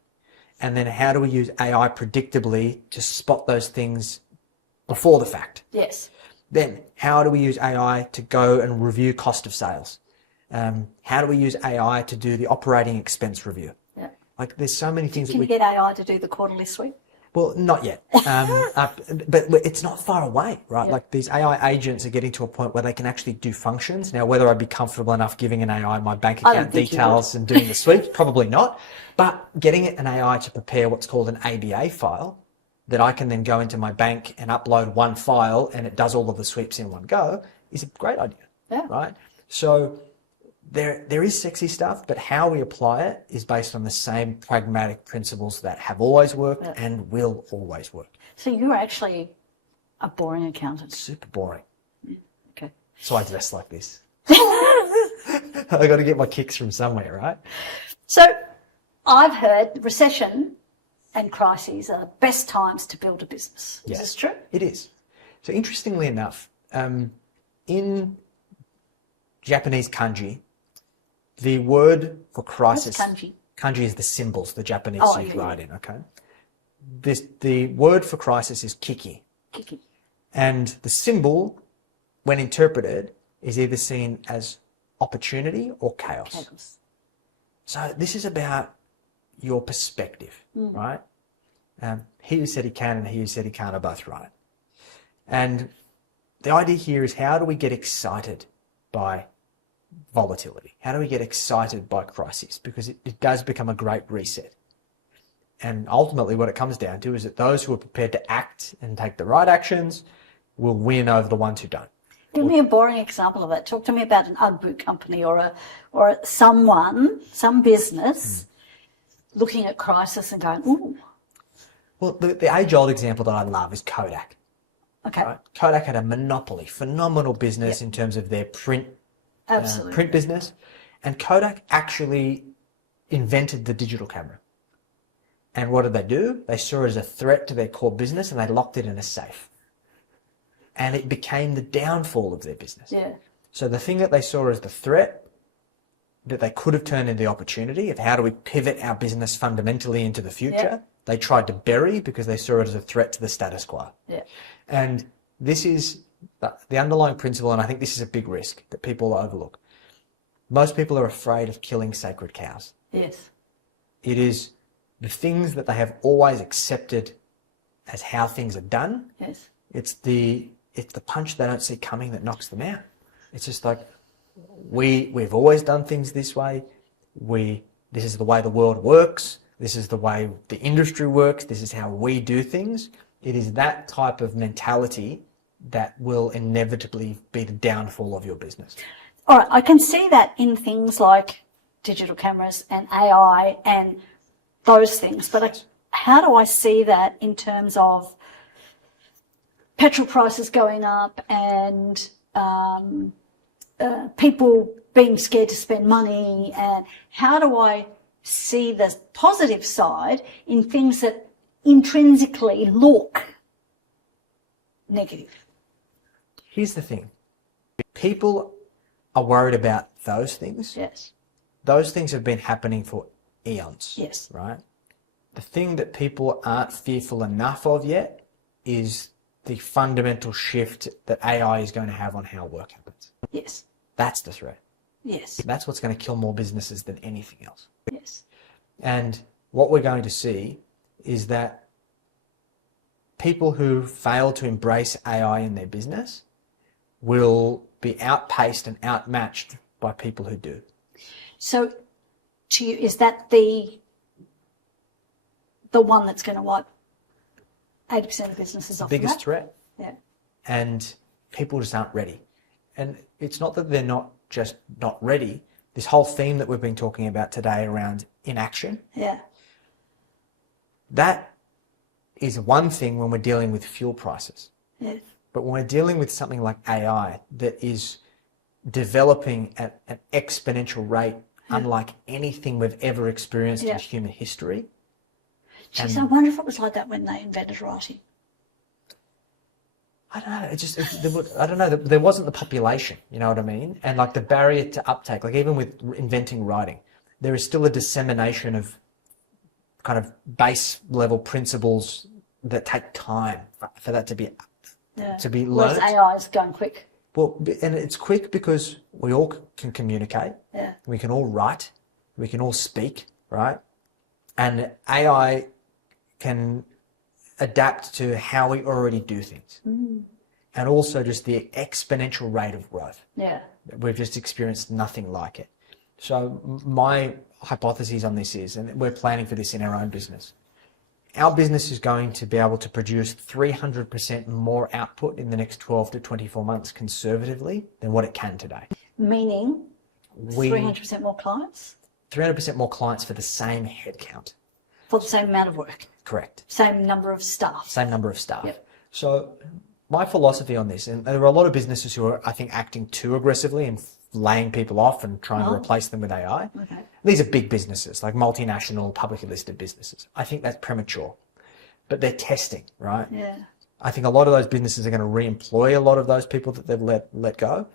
And then how do we use AI predictably to spot those things before the fact? Yes. Then how do we use AI to go and review cost of sales? How do we use AI to do the operating expense review? Yeah. Like there's so many things Can you get AI to do the quarterly sweep? Well, not yet, but it's not far away, right? Yeah. Like these AI agents are getting to a point where they can actually do functions. Now, whether I'd be comfortable enough giving an AI my bank account details and doing the sweeps, probably not. But getting an AI to prepare what's called an ABA file that I can then go into my bank and upload one file and it does all of the sweeps in one go is a great idea, right? So there is sexy stuff, but how we apply it is based on the same pragmatic principles that have always worked and will always work. So you're actually a boring accountant. Super boring. Okay. So I dress like this. I got to get my kicks from somewhere, right? So I've heard recession and crises are the best times to build a business. Is this true? It is. So interestingly enough, in Japanese kanji, the word for crisis. What's kanji? Kanji is the symbols the Japanese write in, okay? The word for crisis is kiki. Kiki. And the symbol, when interpreted, is either seen as opportunity or chaos. So this is about your perspective, right? He who said he can and he who said he can't are both right. And the idea here is, how do we get excited by volatility? How do we get excited by crises? Because it does become a great reset. And ultimately what it comes down to is that those who are prepared to act and take the right actions will win over the ones who don't. Give me a boring example of it. Talk to me about an UGG boot company or some business looking at crisis and going, ooh. Well, the age-old example that I love is Kodak. Okay. Right? Kodak had a monopoly, phenomenal business in terms of their print business. And Kodak actually invented the digital camera. And what did they do? They saw it as a threat to their core business and they locked it in a safe. And it became the downfall of their business. Yeah. So the thing that they saw as the threat, that they could have turned into the opportunity of how do we pivot our business fundamentally into the future, they tried to bury because they saw it as a threat to the status quo. Yeah. And this is the underlying principle, and I think this is a big risk that people overlook. Most people are afraid of killing sacred cows. Yes. It is the things that they have always accepted as how things are done. Yes. It's the punch they don't see coming that knocks them out. It's just like, we've always done things this way. This is the way the world works. This is the way the industry works. This is how we do things. It is that type of mentality that will inevitably be the downfall of your business. All right, I can see that in things like digital cameras and AI and those things, but how do I see that in terms of petrol prices going up and people being scared to spend money, and how do I see the positive side in things that intrinsically look negative? Here's the thing. People are worried about those things. Yes. Those things have been happening for eons. Yes. Right? The thing that people aren't fearful enough of yet is the fundamental shift that AI is going to have on how work happens. Yes. That's the threat. Yes. That's what's going to kill more businesses than anything else. Yes. And what we're going to see is that people who fail to embrace AI in their business will be outpaced and outmatched by people who do. So to you, is that the one that's going to wipe 80% of businesses off? Biggest threat. Yeah. And people just aren't ready. And it's not that they're not just not ready. This whole theme that we've been talking about today around inaction, Yeah. that is one thing when we're dealing with fuel prices. Yes. But when we're dealing with something like AI that is developing at an exponential rate, unlike anything we've ever experienced in human history. Geez, I wonder if it was like that when they invented writing. I don't know. I don't know. There wasn't the population, you know what I mean? And like the barrier to uptake, like even with inventing writing, there is still a dissemination of kind of base level principles that take time for that to be learned. Whereas AI is going quick. Well, and it's quick because we all can communicate. Yeah. We can all write. We can all speak, right? And AI can adapt to how we already do things. And also just the exponential rate of growth. Yeah. We've just experienced nothing like it. So my hypothesis on this is, and we're planning for this in our own business, our business is going to be able to produce 300% more output in the next 12 to 24 months conservatively than what it can today. Meaning 300% more clients? 300% more clients for the same headcount. For the same amount of work? Correct. Same number of staff? Same number of staff. Yep. So my philosophy on this, and there are a lot of businesses who are, I think, acting too aggressively and laying people off and trying to replace them with AI. Okay. These are big businesses, like multinational, publicly listed businesses. I think that's premature. But they're testing, right? Yeah. I think a lot of those businesses are going to re-employ a lot of those people that they've let go.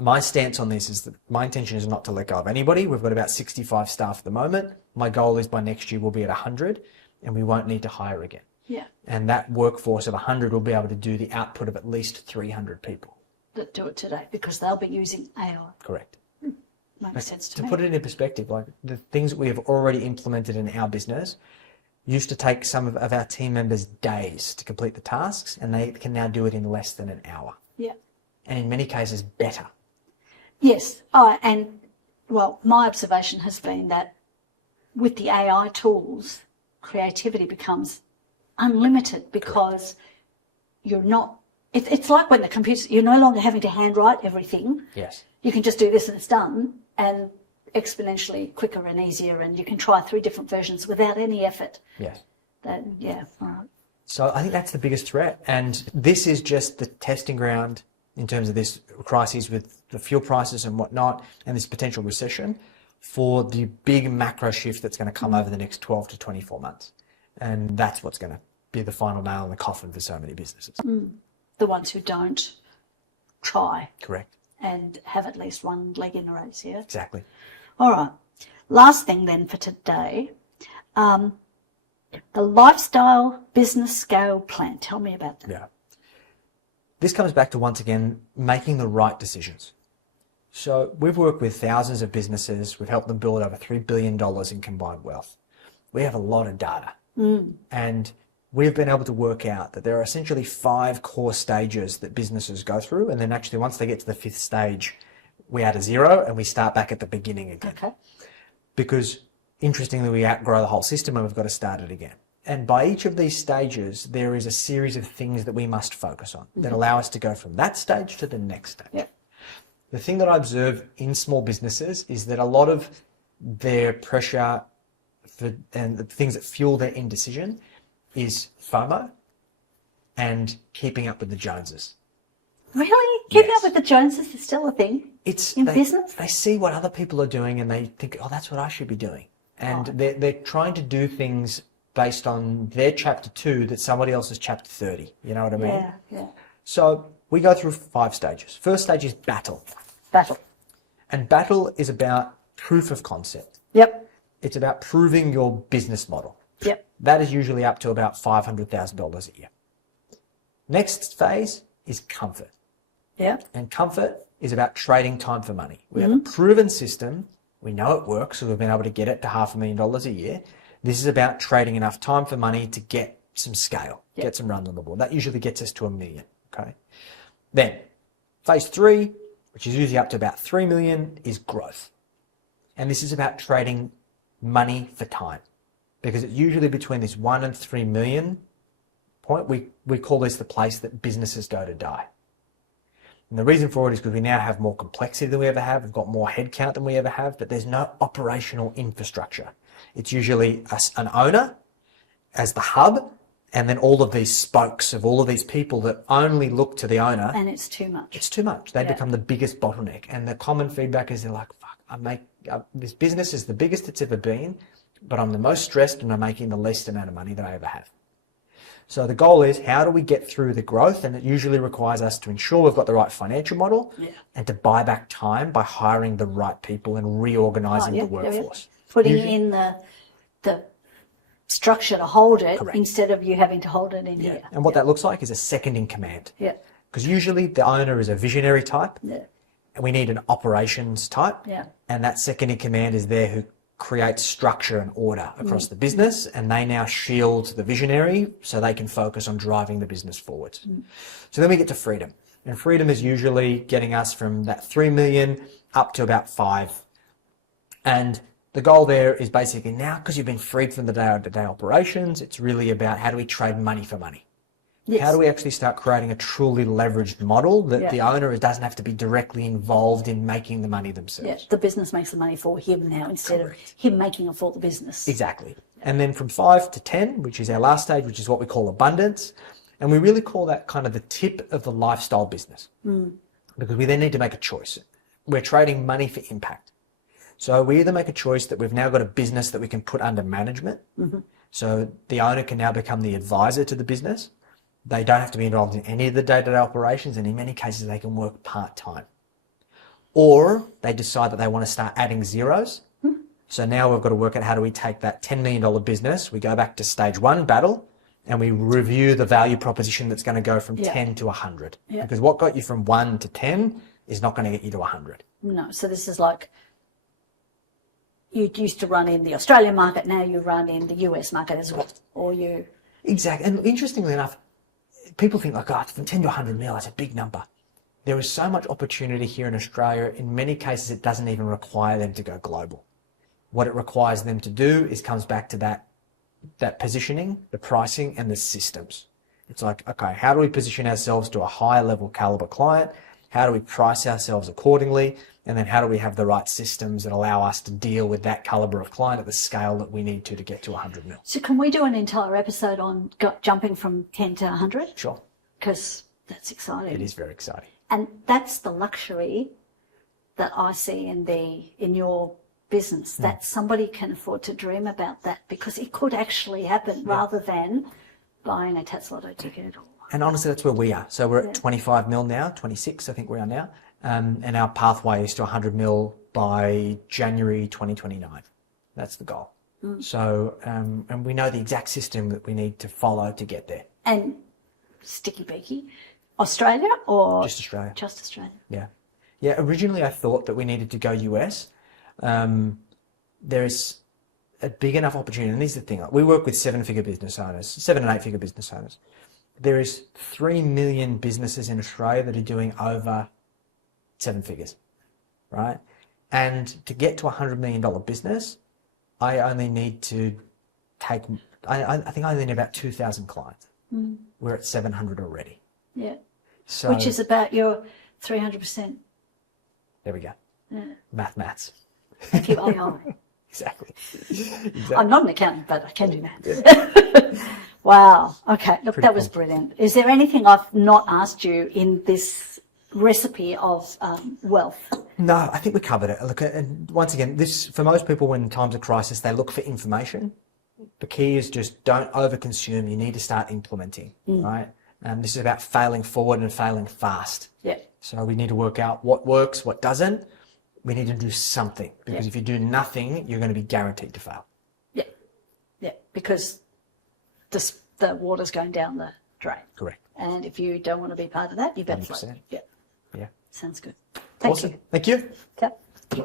My stance on this is that my intention is not to let go of anybody. We've got about 65 staff at the moment. My goal is by next year we'll be at 100 and we won't need to hire again. Yeah. And that workforce of 100 will be able to do the output of at least 300 people. That do it today because they'll be using AI. Correct. Makes sense to me. To put it in perspective, like the things that we have already implemented in our business used to take some of our team members days to complete the tasks, and they can now do it in less than an hour. Yeah. And in many cases, better. Yes. And well, my observation has been that with the AI tools, creativity becomes unlimited because you're not, it's like when the computers, you're no longer having to handwrite everything. Yes. You can just do this and it's done, and exponentially quicker and easier, and you can try 3 different versions without any effort. Yes. Yeah, all right. So I think that's the biggest threat. And this is just the testing ground in terms of this crisis with the fuel prices and whatnot, and this potential recession for the big macro shift that's going to come over the next 12 to 24 months. And that's what's going to be the final nail in the coffin for so many businesses. The ones who don't try Correct. and have at least one leg in the race, yeah? Exactly. All right. Last thing then for today, the lifestyle business scale plan. Tell me about that. Yeah. This comes back to, once again, making the right decisions. So we've worked with thousands of businesses. We've helped them build over $3 billion in combined wealth. We have a lot of data. And we've been able to work out that there are essentially 5 core stages that businesses go through. And then actually once they get to the 5th stage, we add a 0 and we start back at the beginning again. Okay. Because interestingly, we outgrow the whole system and we've got to start it again. And by each of these stages, there is a series of things that we must focus on that allow us to go from that stage to the next stage. Yeah. The thing that I observe in small businesses is that a lot of their pressure and the things that fuel their indecision is FOMO and keeping up with the Joneses. Really? Keeping Yes. up with the Joneses is still a thing in business? They see what other people are doing and they think, oh, that's what I should be doing. And they're trying to do things based on their chapter 2 that somebody else is chapter 30. You know what I mean? Yeah, yeah. So we go through 5 stages. First stage is battle. Battle. And battle is about proof of concept. Yep. It's about proving your business model. Yep. That is usually up to about $500,000 a year. Next phase is comfort. Yeah. And comfort is about trading time for money. We have a proven system. We know it works, so we've been able to get it to $500,000 a year. This is about trading enough time for money to get some scale, get some runs on the board. That usually gets us to $1 million. Okay. Then phase 3, which is usually up to about 3 million, is growth. And this is about trading money for time, because it's usually between this 1 and 3 million point. We call this the place that businesses go to die. And the reason for it is because we now have more complexity than we ever have. We've got more headcount than we ever have, but there's no operational infrastructure. It's usually an owner as the hub, and then all of these spokes of all of these people that only look to the owner. And it's too much. It's too much. They become the biggest bottleneck. And the common feedback is they're like, fuck, this business is the biggest it's ever been, but I'm the most stressed and I'm making the least amount of money that I ever have. So the goal is, how do we get through the growth? And it usually requires us to ensure we've got the right financial model and to buy back time by hiring the right people and reorganizing the workforce. Putting in the structure to hold it instead of you having to hold it in here. And what that looks like is a second in command. Yeah. Because usually the owner is a visionary type. Yeah. And we need an operations type. Yeah. And that second in command is there who creates structure and order across the business, and they now shield the visionary so they can focus on driving the business forward. So then we get to freedom. And freedom is usually getting us from that 3 million up to about 5. And the goal there is basically now, because you've been freed from the day-to-day operations, it's really about how do we trade money for money? Yes. How do we actually start creating a truly leveraged model that the owner doesn't have to be directly involved in making the money themselves? Yeah, the business makes the money for him now instead of him making it for the business. Exactly. And then from 5 to 10, which is our last stage, which is what we call abundance. And we really call that kind of the tip of the lifestyle business. Because we then need to make a choice. We're trading money for impact. So we either make a choice that we've now got a business that we can put under management. So the owner can now become the advisor to the business. They don't have to be involved in any of the day-to-day operations, and in many cases they can work part-time. Or they decide that they want to start adding zeros. So now we've got to work out how do we take that $10 million business, we go back to stage one battle, and we review the value proposition that's going to go from 10 to 100. Because what got you from 1 to 10 is not going to get you to 100. No, so this is like you used to run in the Australian market, now you run in the US market as well, or you... Exactly. And interestingly enough, people think like, oh, from 10 to 100 mil, that's a big number. There is so much opportunity here in Australia. In many cases, it doesn't even require them to go global. What it requires them to do is comes back to that positioning, the pricing, and the systems. It's like, okay, how do we position ourselves to a higher level caliber client? How do we price ourselves accordingly? And then how do we have the right systems that allow us to deal with that caliber of client at the scale that we need to get to 100 mil? So can we do an entire episode on jumping from 10 to 100? Sure. Because that's exciting. It is very exciting. And that's the luxury that I see in your business, that somebody can afford to dream about that, because it could actually happen rather than buying a Tatslotto ticket. And honestly, that's where we are. So we're at 25 mil now, 26 I think we are now. And our pathway is to 100 mil by January 2029. That's the goal. So, and we know the exact system that we need to follow to get there. And sticky beaky, Australia or? Just Australia. Just Australia. Yeah. Yeah, originally I thought that we needed to go US. There is a big enough opportunity, and this is the thing, we work with 7-figure business owners, 7 and 8-figure business owners. There is 3 million businesses in Australia that are doing over 7 figures, right? And to get to a $100 million business, I only need to take, I think I only need about 2,000 clients. We're at 700 already. Yeah. So, which is about your 300%. There we go. Yeah. Maths. Thank you, AI. Exactly. I'm not an accountant, but I can do that. Wow. Okay. Look, that was brilliant. Is there anything I've not asked you in this recipe of wealth? No, I think we covered it. Look, and once again, this for most people when in times of crisis, they look for information. The key is just don't overconsume. You need to start implementing, right? And this is about failing forward and failing fast. Yeah. So we need to work out what works, what doesn't. We need to do something, because if you do nothing, you're going to be guaranteed to fail. Yeah. Yeah. Because the water's going down the drain. Correct. And if you don't want to be part of that, you better 100%. float. Yeah. Yeah. Sounds good. Thank Awesome. you. Thank you. Okay.